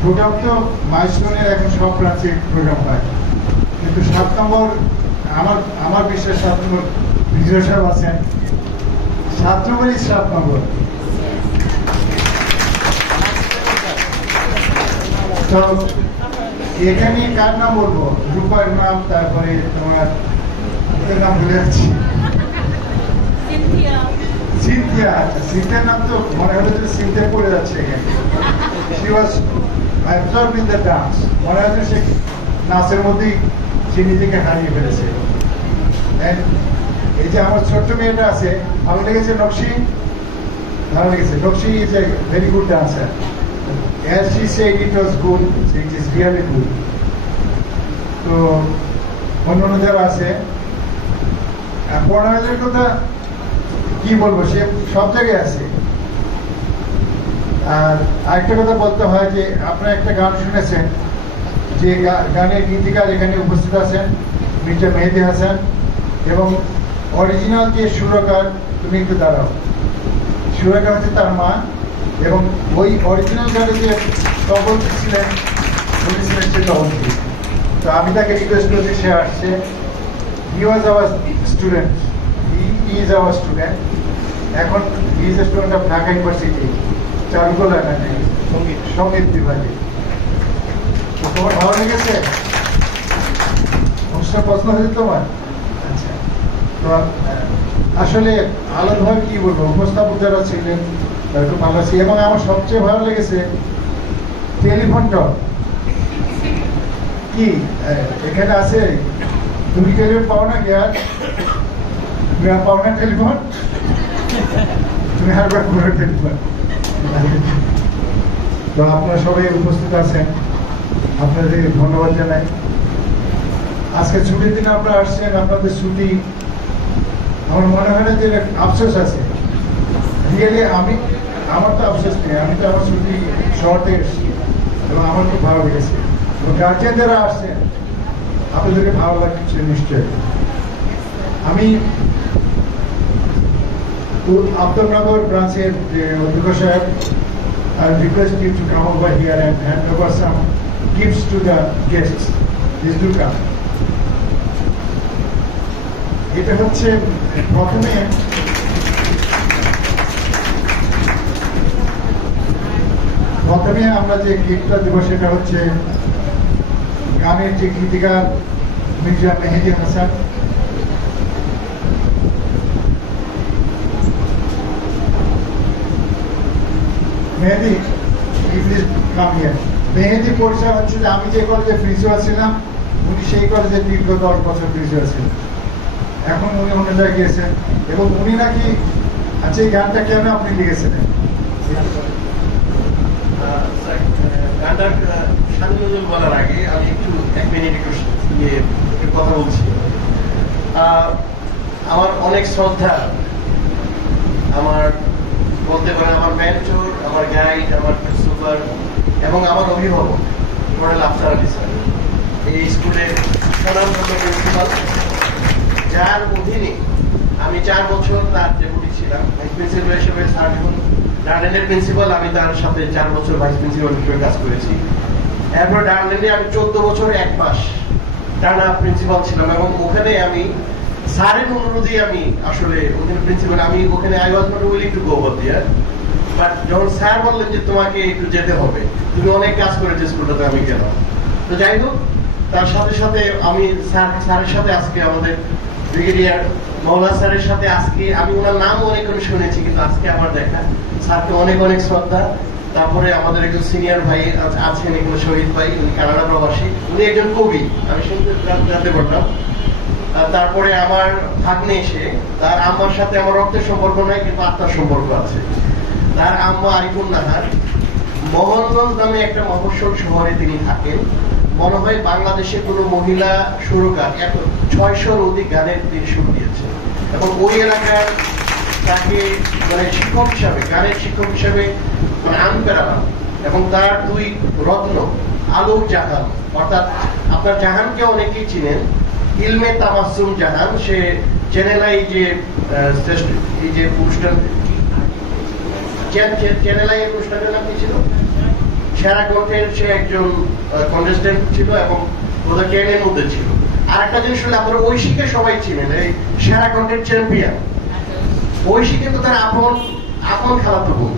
প্রোগ্রাম তো মাইলস্টোনের এখন সব ব্রাঞ্চে প্রোগ্রাম হয়, কিন্তু 7 নম্বর আমার বিশ্বাস 7 নম্বর বিজয় সাহেব আছেন, 7 নম্বরই 7 নম্বর। তো এখানে কার নাম বলবো? রূপার নাম, তারপরে তোমার নাম ভুলে যাচ্ছি, সিনথিয়া। আচ্ছা, সিনথিয়ার নাম তো মনে হলো যে সিনথিয়া পড়ে যাচ্ছে এখানে। She was absorbed in the dance. মনে হচ্ছে সে নাচের মধ্যেই সে নিজেকে হারিয়ে ফেলেছে। এই যে আমার ছোট্ট মেয়েটা আছে, ভালো লেগেছে নকশি? ভালো লেগেছে। নকশি is a very good dancer. As she said it was good, it is really good. তো অন্য যারা আছে, পড়ালের কথা কি বলবো, সে সব জায়গায় আছে। আর আরেকটা কথা বলতে হয় যে আপনারা একটা গান শুনেছেন, যে গানের গীতিকার এখানে উপস্থিত আছেন মির্জা মেহেদী হাসান, এবং অরিজিনাল যে সুরকার, তুমি একটু দাঁড়াও, সুরকার হচ্ছে তার মা, এবং ওই অরিজিনাল গানে যে তবল ছিলেন উনি ছিলেন সে তবলজি। তো আমি তাকে রিকোয়েস্ট করেছি, সে আসছে। He was our student, he is our student. এখন he is a student of Dhaka university, চারুকলা সঙ্গীত বিভাগে। তোমার ভালো লেগেছে? অনুষ্ঠান পছন্দ হয়েছে তোমার? আচ্ছা, তো আসলে আলাদাভাবে কি বলবো, উপস্থাপক যারা ছিলেন তারা খুব ভালো আছে। এবং আমার সবচেয়ে ভালো লেগেছে টেলিফোনটা। কি এখানে আছে? তুমি টেলিফোন পাও না কি? আর তুমি আর পাও না টেলিফোন? তুমি আর পুরো টেলিফোন। তো আপনারা সবাই উপস্থিত আছেন, আপনাদের ধন্যবাদ জানাই। আজকে ছুটির দিনে আপনারা আসছেন, আপনাদের ছুটি, আমার মনে হয় না যে আফসোস আছে। রিয়েলি আমার তো আফসোস নেই, আমি তো আমার ছুটি শহর থেকে এসেছি এবং আমার খুব ভালো লেগেছে। এবং গার্জিয়ান যারা আসছেন আপনাদেরকে ভালো লাগছে নিশ্চয়। আমি আব্দুলনগর ব্রাঞ্চের অধ্যক্ষ সাহেব, I request you to come over here and hand over some gifts to the guests. Please do come. এটা হচ্ছে প্রথমে আমরা যে গিফটটা দেব সেটা হচ্ছে গানের যে গীতিকার মির্জা মেহেদী হাসান। মেহেদী, প্লিজ কাম হিয়ার। মেহেদী পরিচয় হচ্ছে যে আমি যে কলেজে প্রিন্সিপাল ছিলাম, উনি সেই কলেজে দীর্ঘ 10 বছর প্রিন্সিপাল ছিলেন। এখন উনি অন্য জায়গায় গিয়েছেন এবং উনি নাকি, আচ্ছা এই গানটা কেন আপনি লিখেছিলেন? গানটার স্বাধীনতা বলার আগে আমি একটু 1 মিনিট একটু কথা বলছি। আমার অনেক শ্রদ্ধা, আমার বলতে পারেন আমার মেন্টর, আমার গাইড, আমার প্রিন্সিপাল এবং আমার অভিভাবক মডেল আফসার আলী স্যার, এই স্কুলের স্বনামধন্য প্রিন্সিপাল, যার অধীনে আমি 4 বছর তার ডেপুটি ছিলাম ভাইস প্রিন্সিপাল হিসেবে। স্যার যখন ডার্লেন্ডের প্রিন্সিপাল, আমি তার সাথে 4 বছর ভাইস প্রিন্সিপাল হিসেবে কাজ করেছি। এরপর ডার্লেন্ডে আমি 14 বছর 1 মাস টানা প্রিন্সিপাল ছিলাম এবং ওখানে আমি স্যারের অনুরোধে আমি আসলে ওখানে প্রিন্সিপাল, আমি ওখানে I was not willing to go over there, but যখন স্যার বললেন যে তোমাকে একটু যেতে হবে, তুমি অনেক কাজ করেছো স্কুলটাতে, আমি গেলাম। তো যাই হোক, তার সাথে সাথে আমি স্যারের সাথে আজকে আমাদের ব্রিগেডিয়ার মৌলা স্যারের সাথে আজকে আমি ওনার নামও অনেক শুনেছি, কিন্তু আজকে আমার দেখা, স্যারকে অনেক অনেক শ্রদ্ধা। তারপরে আমাদের একজন সিনিয়র ভাই আছেন এখানে, শহীদ ভাই, উনি কানাডা প্রবাসী, উনি একজন কবি, আমি শুনতে জানতে পারলাম। তারপরে আমার ভাগ্নে এসে, তার আম্মার সাথে আমার রক্তের সম্পর্ক নাই কিন্তু আত্মার সম্পর্ক আছে। তার আম্মা আরিফুন নাহার মোহনগঞ্জ নামে একটা মফস্বল শহরে তিনি থাকেন। মনে হয় বাংলাদেশে কোনো মহিলা সুরকার এত 600-র অধিক গানের তিনি সুর দিয়েছেন এবং ওই এলাকার তাকে মানে শিক্ষক হিসাবে, গানের শিক্ষক হিসাবে মানে আমি পেরালাম। এবং তার দুই রত্ন আলোক জাহান, অর্থাৎ আপনার জাহানকে অনেকেই চিনেন, ইলমে তামাসসুম জাহান। সে চ্যানেল আই যে এই যে অনুষ্ঠান, চ্যানেল আই অনুষ্ঠানের নাম কি ছিল, সেরা কণ্ঠের সে একজন কন্টেস্টেন্ট ছিল এবং ওদের চ্যানেলের মধ্যে ছিল। আর একটা জিনিস হলো আপনারা ঐশীকে সবাই চিনেন, এই সেরা কণ্ঠের চ্যাম্পিয়ন। ঐশী কিন্তু তার আপন খালাতো বোন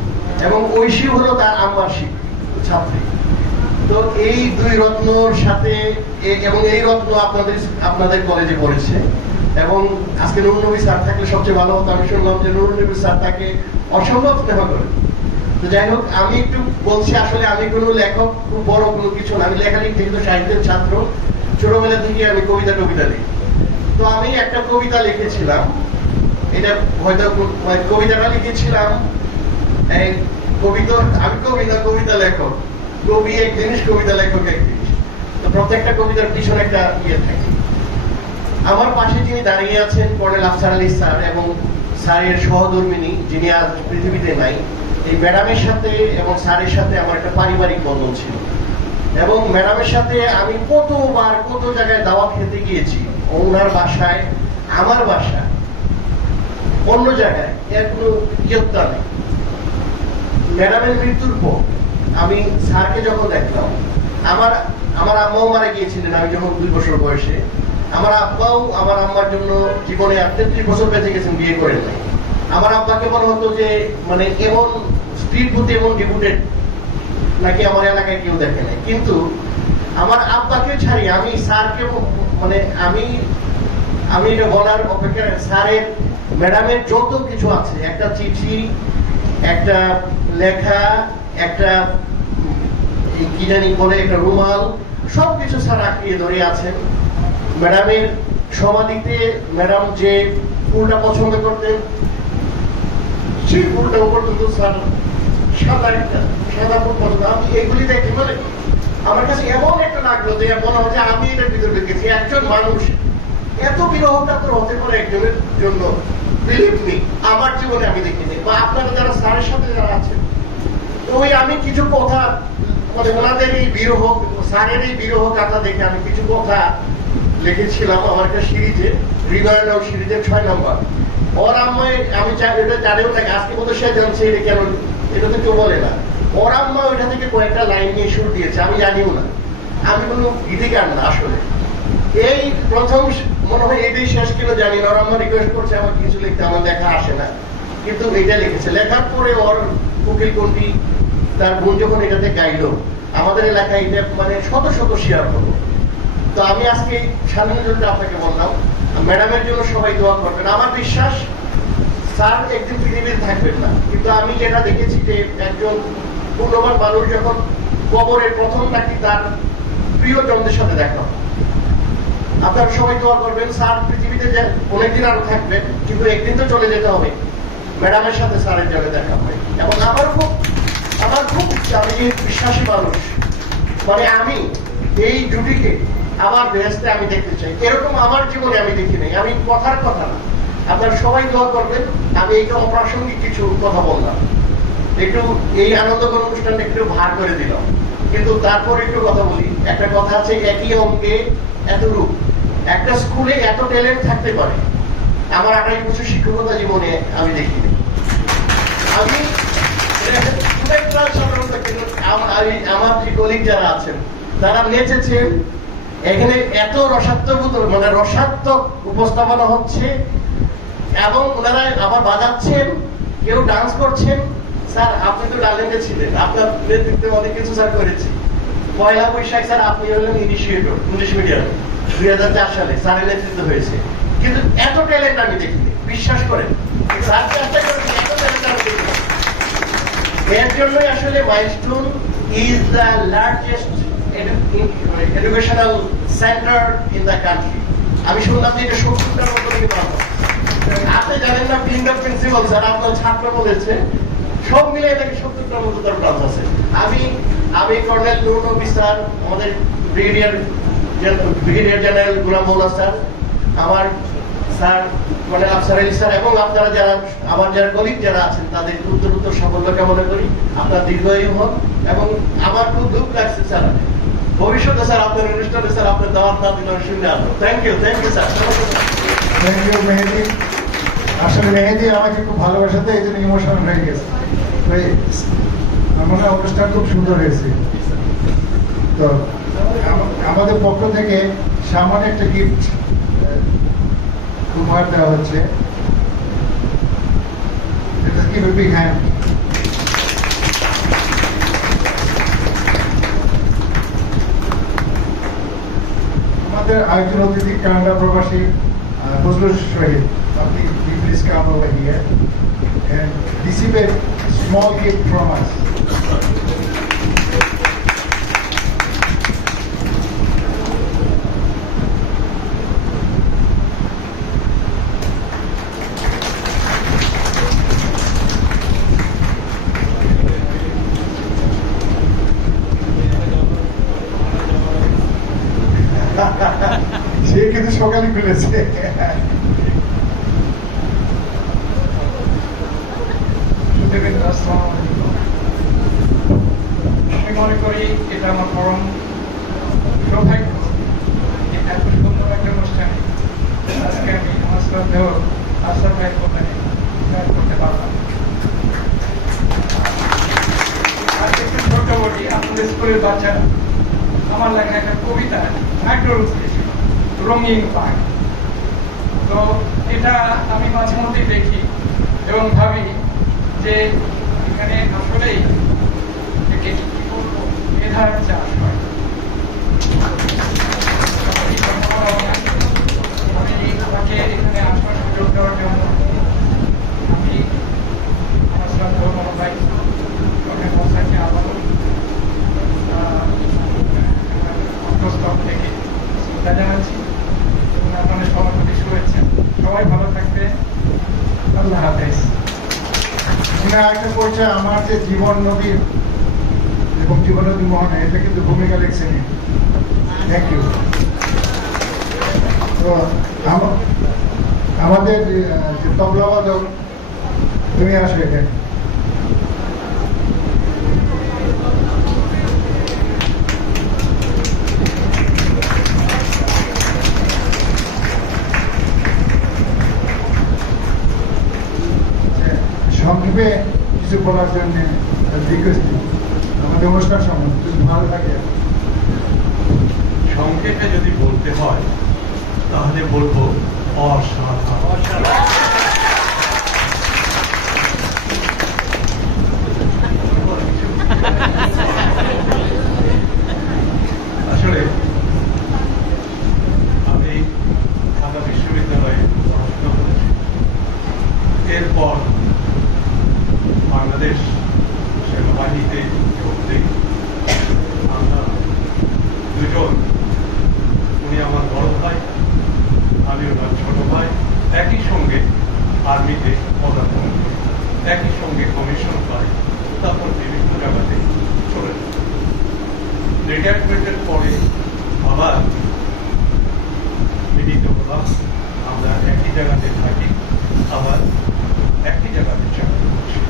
এবং ঐশী হলো তার আম্মার ছাত্রী। তো এই দুই রত্নর সাথে, এবং এই রত্ন আপনাদের কলেজে পড়েছে এবং আজকে নুরুন নবী স্যার থাকলে সবচেয়ে ভালো হতো। আমি শুনলাম যে নুরুন নবী স্যার তাকে অসম্ভব স্নেহ করেন। তো যাই হোক, আমি একটু বলছি, আসলে আমি কোনো লেখক, খুব বড় কোনো কিছু না, আমি লেখালেখি যেহেতু সাহিত্যের ছাত্র, ছোটবেলা থেকে আমি কবিতা লিখি। তো আমি একটা কবিতা লিখেছিলাম, এটা হয়তো কবিতাটা লিখেছিলাম, আমি কবি না, কবিতা লেখক। কবি এক জিনিস, কবিতা লেখক এক জিনিস। তো প্রত্যেকটা কবিতার পিছনে একটা ইয়ে থাকে। আমার পাশে যিনি দাঁড়িয়ে আছেন কর্নেল আফসার আলী স্যার এবং স্যারের সহধর্মিনী যিনি আজ পৃথিবীতে নাই, এই ম্যাডামের সাথে এবং স্যারের সাথে আমার একটা পারিবারিক বন্ধন ছিল এবং ম্যাডামের সাথে আমি কতবার কত জায়গায় দাওয়াত খেতে গিয়েছি, ওনার বাসায়, আমার বাসায়, অন্য জায়গায়, এর কোনো ইয়ত্তা নেই। ম্যাডামের মৃত্যুর পর আমি স্যারকে যখন দেখলাম, আমার আম্মাও মারা গিয়েছিলেন আমি যখন 2 বছর বয়সে। আমার আব্বাও আমার আম্মার জন্য জীবনে 33 বছর বেঁচে গেছেন, বিয়ে করেন নাই। আমার আব্বাকে মনে হতো যে মানে এমন স্ত্রীর প্রতি এমন ডিভোটেড নাকি আমার এলাকায় কেউ দেখে নাই। কিন্তু আমার আব্বাকে ছাড়ি আমি স্যারকে, মানে আমি এটা বলার অপেক্ষা, স্যারের ম্যাডামের যত কিছু আছে, একটা চিঠি, একটা লেখা, একটা কি জানি বলে একটা রুমাল, সবকিছু স্যার আঁকড়িয়ে ধরে আছেন। ম্যাডামের সমাধিতে ম্যাডাম যে ফুলটা পছন্দ করতেন, সেই ফুলটা পর্যন্ত স্যার সাদা ফুল পছন্দ। আমি এগুলি দেখি, মানে আমার কাছে এমন একটা লাগলো যে মনে হচ্ছে আমি এটার ভিতরে দেখেছি। একজন মানুষ এত বিরহকাতর হতে পারে একজনের জন্য, বিলিভ মি, আমার জীবনে আমি দেখিনি। বা আপনারা যারা স্যারের সাথে যারা আছেন, ওই আমি কিছু কথা, মানে ওনাদের এই বিরহ, স্যারের এই বিরহ কথা দেখে আমি কিছু কথা লিখেছিলাম আমার একটা সিরিজে, হৃদয় নাও সিরিজের 6 নম্বর। ওর আম্মায় আমি এটা জানেও না, আজকে মতো সে জানছে এটা কেন, এটা তো কেউ বলে না। ওর আম্মা ওইটা থেকে কয়েকটা লাইন নিয়ে সুর দিয়েছে, আমি জানিও না, আমি কোনো গীতিকার না আসলে। এই প্রথম মনে হয় এটাই শেষ কিনা জানি না। ওর আম্মা রিকোয়েস্ট করছে আমার কিছু লিখতে, আমার দেখা আসে না, কিন্তু এটা লিখেছে। লেখার পরে ওর উকিল কোনটি তার বোন যখন এটাতে গাইলো, আমাদের এলাকায় এটা মানে শত শত শেয়ার হলো। তো আমি আজকে স্বাধীনের জন্য আপনাকে বললাম, ম্যাডামের জন্য সবাই দোয়া করবেন। আমার বিশ্বাস স্যার একদিন পৃথিবীতে থাকবেন না, কিন্তু আমি যেটা দেখেছি যে একজন পূর্ণবান মানুষ যখন কবরের প্রথম নাকি তার প্রিয়জনদের সাথে দেখা, আপনারা সবাই দোয়া করবেন। স্যার পৃথিবীতে অনেকদিন আরো থাকবেন, কিন্তু একদিন তো চলে যেতে হবে। ম্যাডামের সাথে স্যারের জন্য দেখা হয় এবং আমার খুব আমি বিশ্বাসী মানুষ, মানে আমি এই জুটিকে আমার বেহেস্তে আমি দেখতে চাই। এরকম আমার জীবনে আমি দেখি নাই। আমি কথার কথা না, আপনারা সবাই দোয়া করবেন। আমি এইটা অপ্রাসঙ্গিক কিছু কথা বললাম, একটু এই আনন্দঘন অনুষ্ঠানটা একটু ভার করে দিলাম, কিন্তু তারপর একটু কথা বলি। একটা কথা আছে, একই অঙ্গে এত রূপ। একটা স্কুলে এত ট্যালেন্ট থাকতে পারে, আমার 28 বছর শিক্ষকতা জীবনে আমি দেখিনি। আমি আমার যে কলিগ যারা আছেন তারা নেচেছেন, এখানে এত রসাত্মক মানে রসাত্মক উপস্থাপনা হচ্ছে এবং ওনারা আবার বাজাচ্ছেন, কেউ ডান্স করছেন। স্যার আপনি তো ট্যালেন্টে ছিলেন, আপনার নেতৃত্বে অনেক কিছু স্যার করেছি। 1 বৈশাখ স্যার আপনি হলেন ইনিশিয়েটর ইংলিশ মিডিয়াম, 2004 সালে স্যারের নেতৃত্ব হয়েছে, কিন্তু এত ট্যালেন্ট আমি দেখিনি, বিশ্বাস করেন। স্যার চেষ্টা করেছেন, এত ট্যালেন্ট আমি দেখিনি। এর জন্যই আসলে milestone is the largest educational center in the country. আমি শুনলাম যে এটা 70টার মতো নাকি ব্রাঞ্চ আছে। আপনি জানেন না, বিং দ্য প্রিন্সিপাল স্যার আপনার ছাত্র বলেছে সব মিলে নাকি 70টার মতো তার ব্রাঞ্চ আছে। আমি কর্নেল নুন অফিসার, আমাদের ব্রিগেডিয়ার জেনারেল গোলাম মৌলা স্যার, আমার sir colonel Afsar Ali sir এবং আপনারা যারা আমার যারা কলিগ যারা আছেন তাদের উত্তর সাফল্য কামনা করি। আপনার দীর্ঘায়ু হন। এবং আমার খুব দুঃখ লাগছে স্যার, ভবিষ্যতে স্যার আপনার অনুষ্ঠানে স্যার আপনার দাওয়াত না দিলে শুনে আসবো। Thank you sir. Thank you Mehedi. আসলে মেহেদি আমাকে খুব ভালোবাসাতে এই জন্য ইমোশনাল হয়ে গেছে। মনে হয় অনুষ্ঠান খুব সুন্দর হয়েছে। তো আমাদের পক্ষ থেকে সামান্য একটা গিফট উপহার দেওয়া হচ্ছে। আমাদের আরেকজন অতিথি কানাডা প্রবাসী ফজলুর শহীদ, আপনি please come over here and receive a small gift from us. সে কিন্তু সকালে খুলেছে। আমি মনে করি এটা আমার পরম সৌভাগ্য, এত সুন্দর একটা অনুষ্ঠানে আজকে আমি আমার শ্রদ্ধেয় আশরাফ ভাইয়ের কোম্পানি করতে পারলাম। আর একটু ছোট বলি, আমাদের স্কুলের বাচ্চারা আমার লেখা একটা কবিতা ম্যাকডোনাল্ডস দিয়েছিল, রঙিন পাক। তো এটা আমি মাঝে মধ্যে দেখি এবং ভাবি যে এখানে আসলেই মেধার চাষ হয়। আমি আমাকে এখানে আসার সুযোগ দেওয়ার জন্য আমি আমার শ্রদ্ধেয় মনোজ ভাই মশাইকে আবারও অন্তঃস্থল থেকে শ্রদ্ধা জানাচ্ছি এবং আপনাদের সবার প্রতি শুভেচ্ছা। সবাই ভালো থাকবে। আল্লাহ হাফেজ। একটা পরিচয়, আমার যে জীবন নবীর এবং জীবন নদী মোহন, এটা কিন্তু ভূমিকা লিখছেন। Thank you. তো আমাদের যে তবলাবাদক, তুমি আসো এখানে। সংক্ষেপে কিছু বলার জন্য রিকোয়েস্ট, আমাদের অনুষ্ঠান সম্বন্ধে যদি ভালো থাকে। সংক্ষেপে যদি বলতে হয় তাহলে বলবো অসাধারণ। আসলে আমি ঢাকা বিশ্ববিদ্যালয়ে পড়াশোনা করেছি। এরপর বাংলাদেশ সেনাবাহিনীতে যোগ দিই। আমরা দুজন, উনি আমার বড় ভাই, আমি ওনার ছোট ভাই, একই সঙ্গে আর্মিতে পদার্পণ করি, একই সঙ্গে কমিশন পাই, তারপর বিভিন্ন জায়গাতে চলে যাই। রিটায়ারমেন্টের পরে আবার মিলিত হলাম। আমরা একই জায়গাতে থাকি, আবার একই জায়গাতে চাকরি করছি।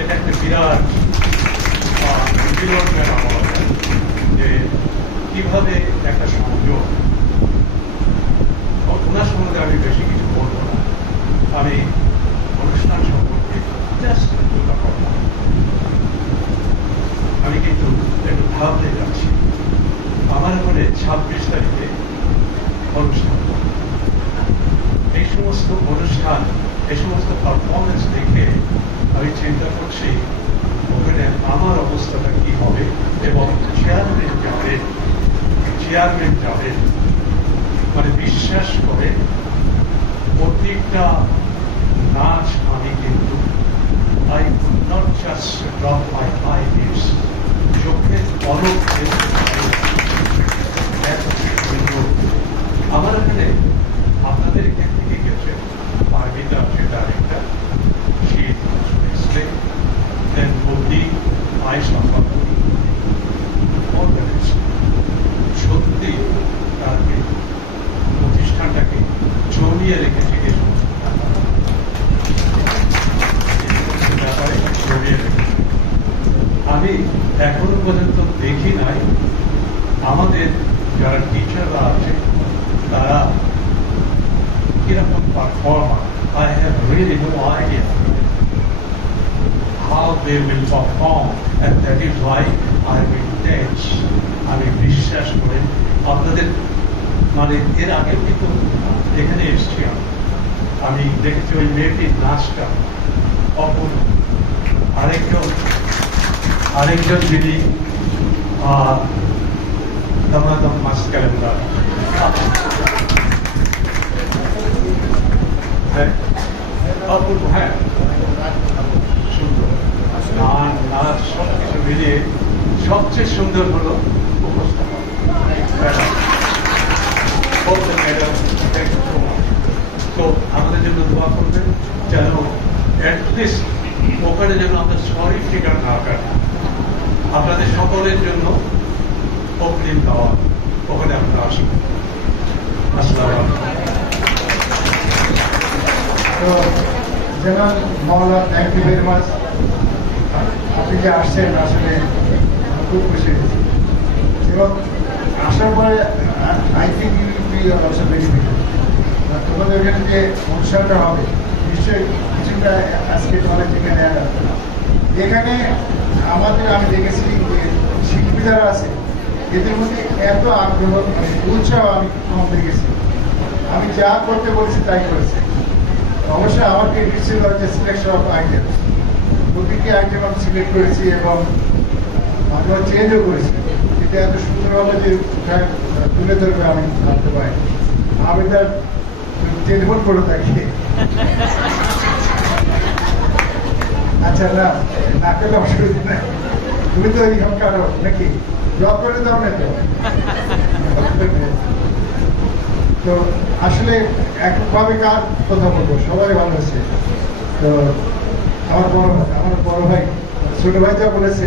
এটা একটা বিরাট বিরোধ বলা যায় যে কিভাবে একটা সংযোগ। ওনার সম্বন্ধে আমি বেশি কিছু বলবো না, আমি অনুষ্ঠান সম্পর্কে জাস্ট দুটো কথা। আমি কিন্তু একটু ভাবতে যাচ্ছি, আমার ঘরে 26 তারিখে অনুষ্ঠান। এই সমস্ত অনুষ্ঠান, এই সমস্ত পারফরমেন্স দেখে আমি চিন্তা করছি ওখানে আমার অবস্থাটা কি হবে। এবং চেয়ারম্যান যাবেন মানে বিশ্বাস করে প্রত্যেকটা নাচ আমি কিন্তু I could not just drop my eyelids, চোখের পলক আমার এখানে জড়িয়ে রেখেছে এই সমস্ত ব্যাপারে জড়িয়ে রেখেছে। আমি এখনো পর্যন্ত দেখি নাই আমাদের যারা টিচাররা আছে তারা কিরকম performer. I have really no idea how they will perform, and that is why I will teach. আমি বিশ্বাস করে আপনাদের মানে এর আগে কিন্তু এখানে এসছি আমি দেখেছি ওই মেয়েটির নাচটা অপূর্ব। আরেকজন যিনি দমাদম মাস ক্যালেন্ডার, অপূর্ব, হ্যাঁ সুন্দর গান নাচ সবকিছু মিলিয়ে সবচেয়ে সুন্দর হলো উপস্থাপন। তো আমাদের জন্য দোয়া করবেন যেন অ্যাটলিস্ট ওখানে যেন আমরা সরি ফিগার না কাটি। আপনাদের সকলের জন্য অগ্রিম দেওয়া ওখানে আমরা আসবো। আসসালাম। তো জনাব মাওলা, থ্যাংক ইউ ভেরি মাচ। আপনি যে আসছেন আসলে খুব খুশি হয়েছি এবং আসার পরে I think you will be also benefited. তোমাদের ওখানে যে অনুষ্ঠানটা হবে নিশ্চয়ই কিছুটা আজকে তোমাদের যেখানে যেখানে আমাদের আমি দেখেছি যে শিল্পী যারা আছে এদের মধ্যে এত আগ্রহ উৎসাহ আমি কম দেখেছি। আমি যা করতে বলেছি তাই করেছি। অবশ্যই আমাকে ছিল যে সিলেকশন অফ আইটেম, প্রতিটি আইটেম আমি সিলেক্ট করেছি এবং মাঝে চেঞ্জও করেছি। এটা এত সুন্দরভাবে যে তুলে ধরবে আমি ভাবতে পারি। আমি তার টেলিফোন করে থাকি। আচ্ছা না না করলে অসুবিধা নাই, তুমি তো এইরকম কারো নাকি জব করে দাও না তো। তো আসলে একভাবে কার কথা বলবো, সবাই ভালো আছে। তো আমার বড় ভাই ছোট ভাই যা বলেছে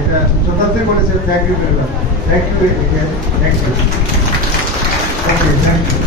এটা যথার্থই বলেছে। Thank you very much. Thank you. Thank you.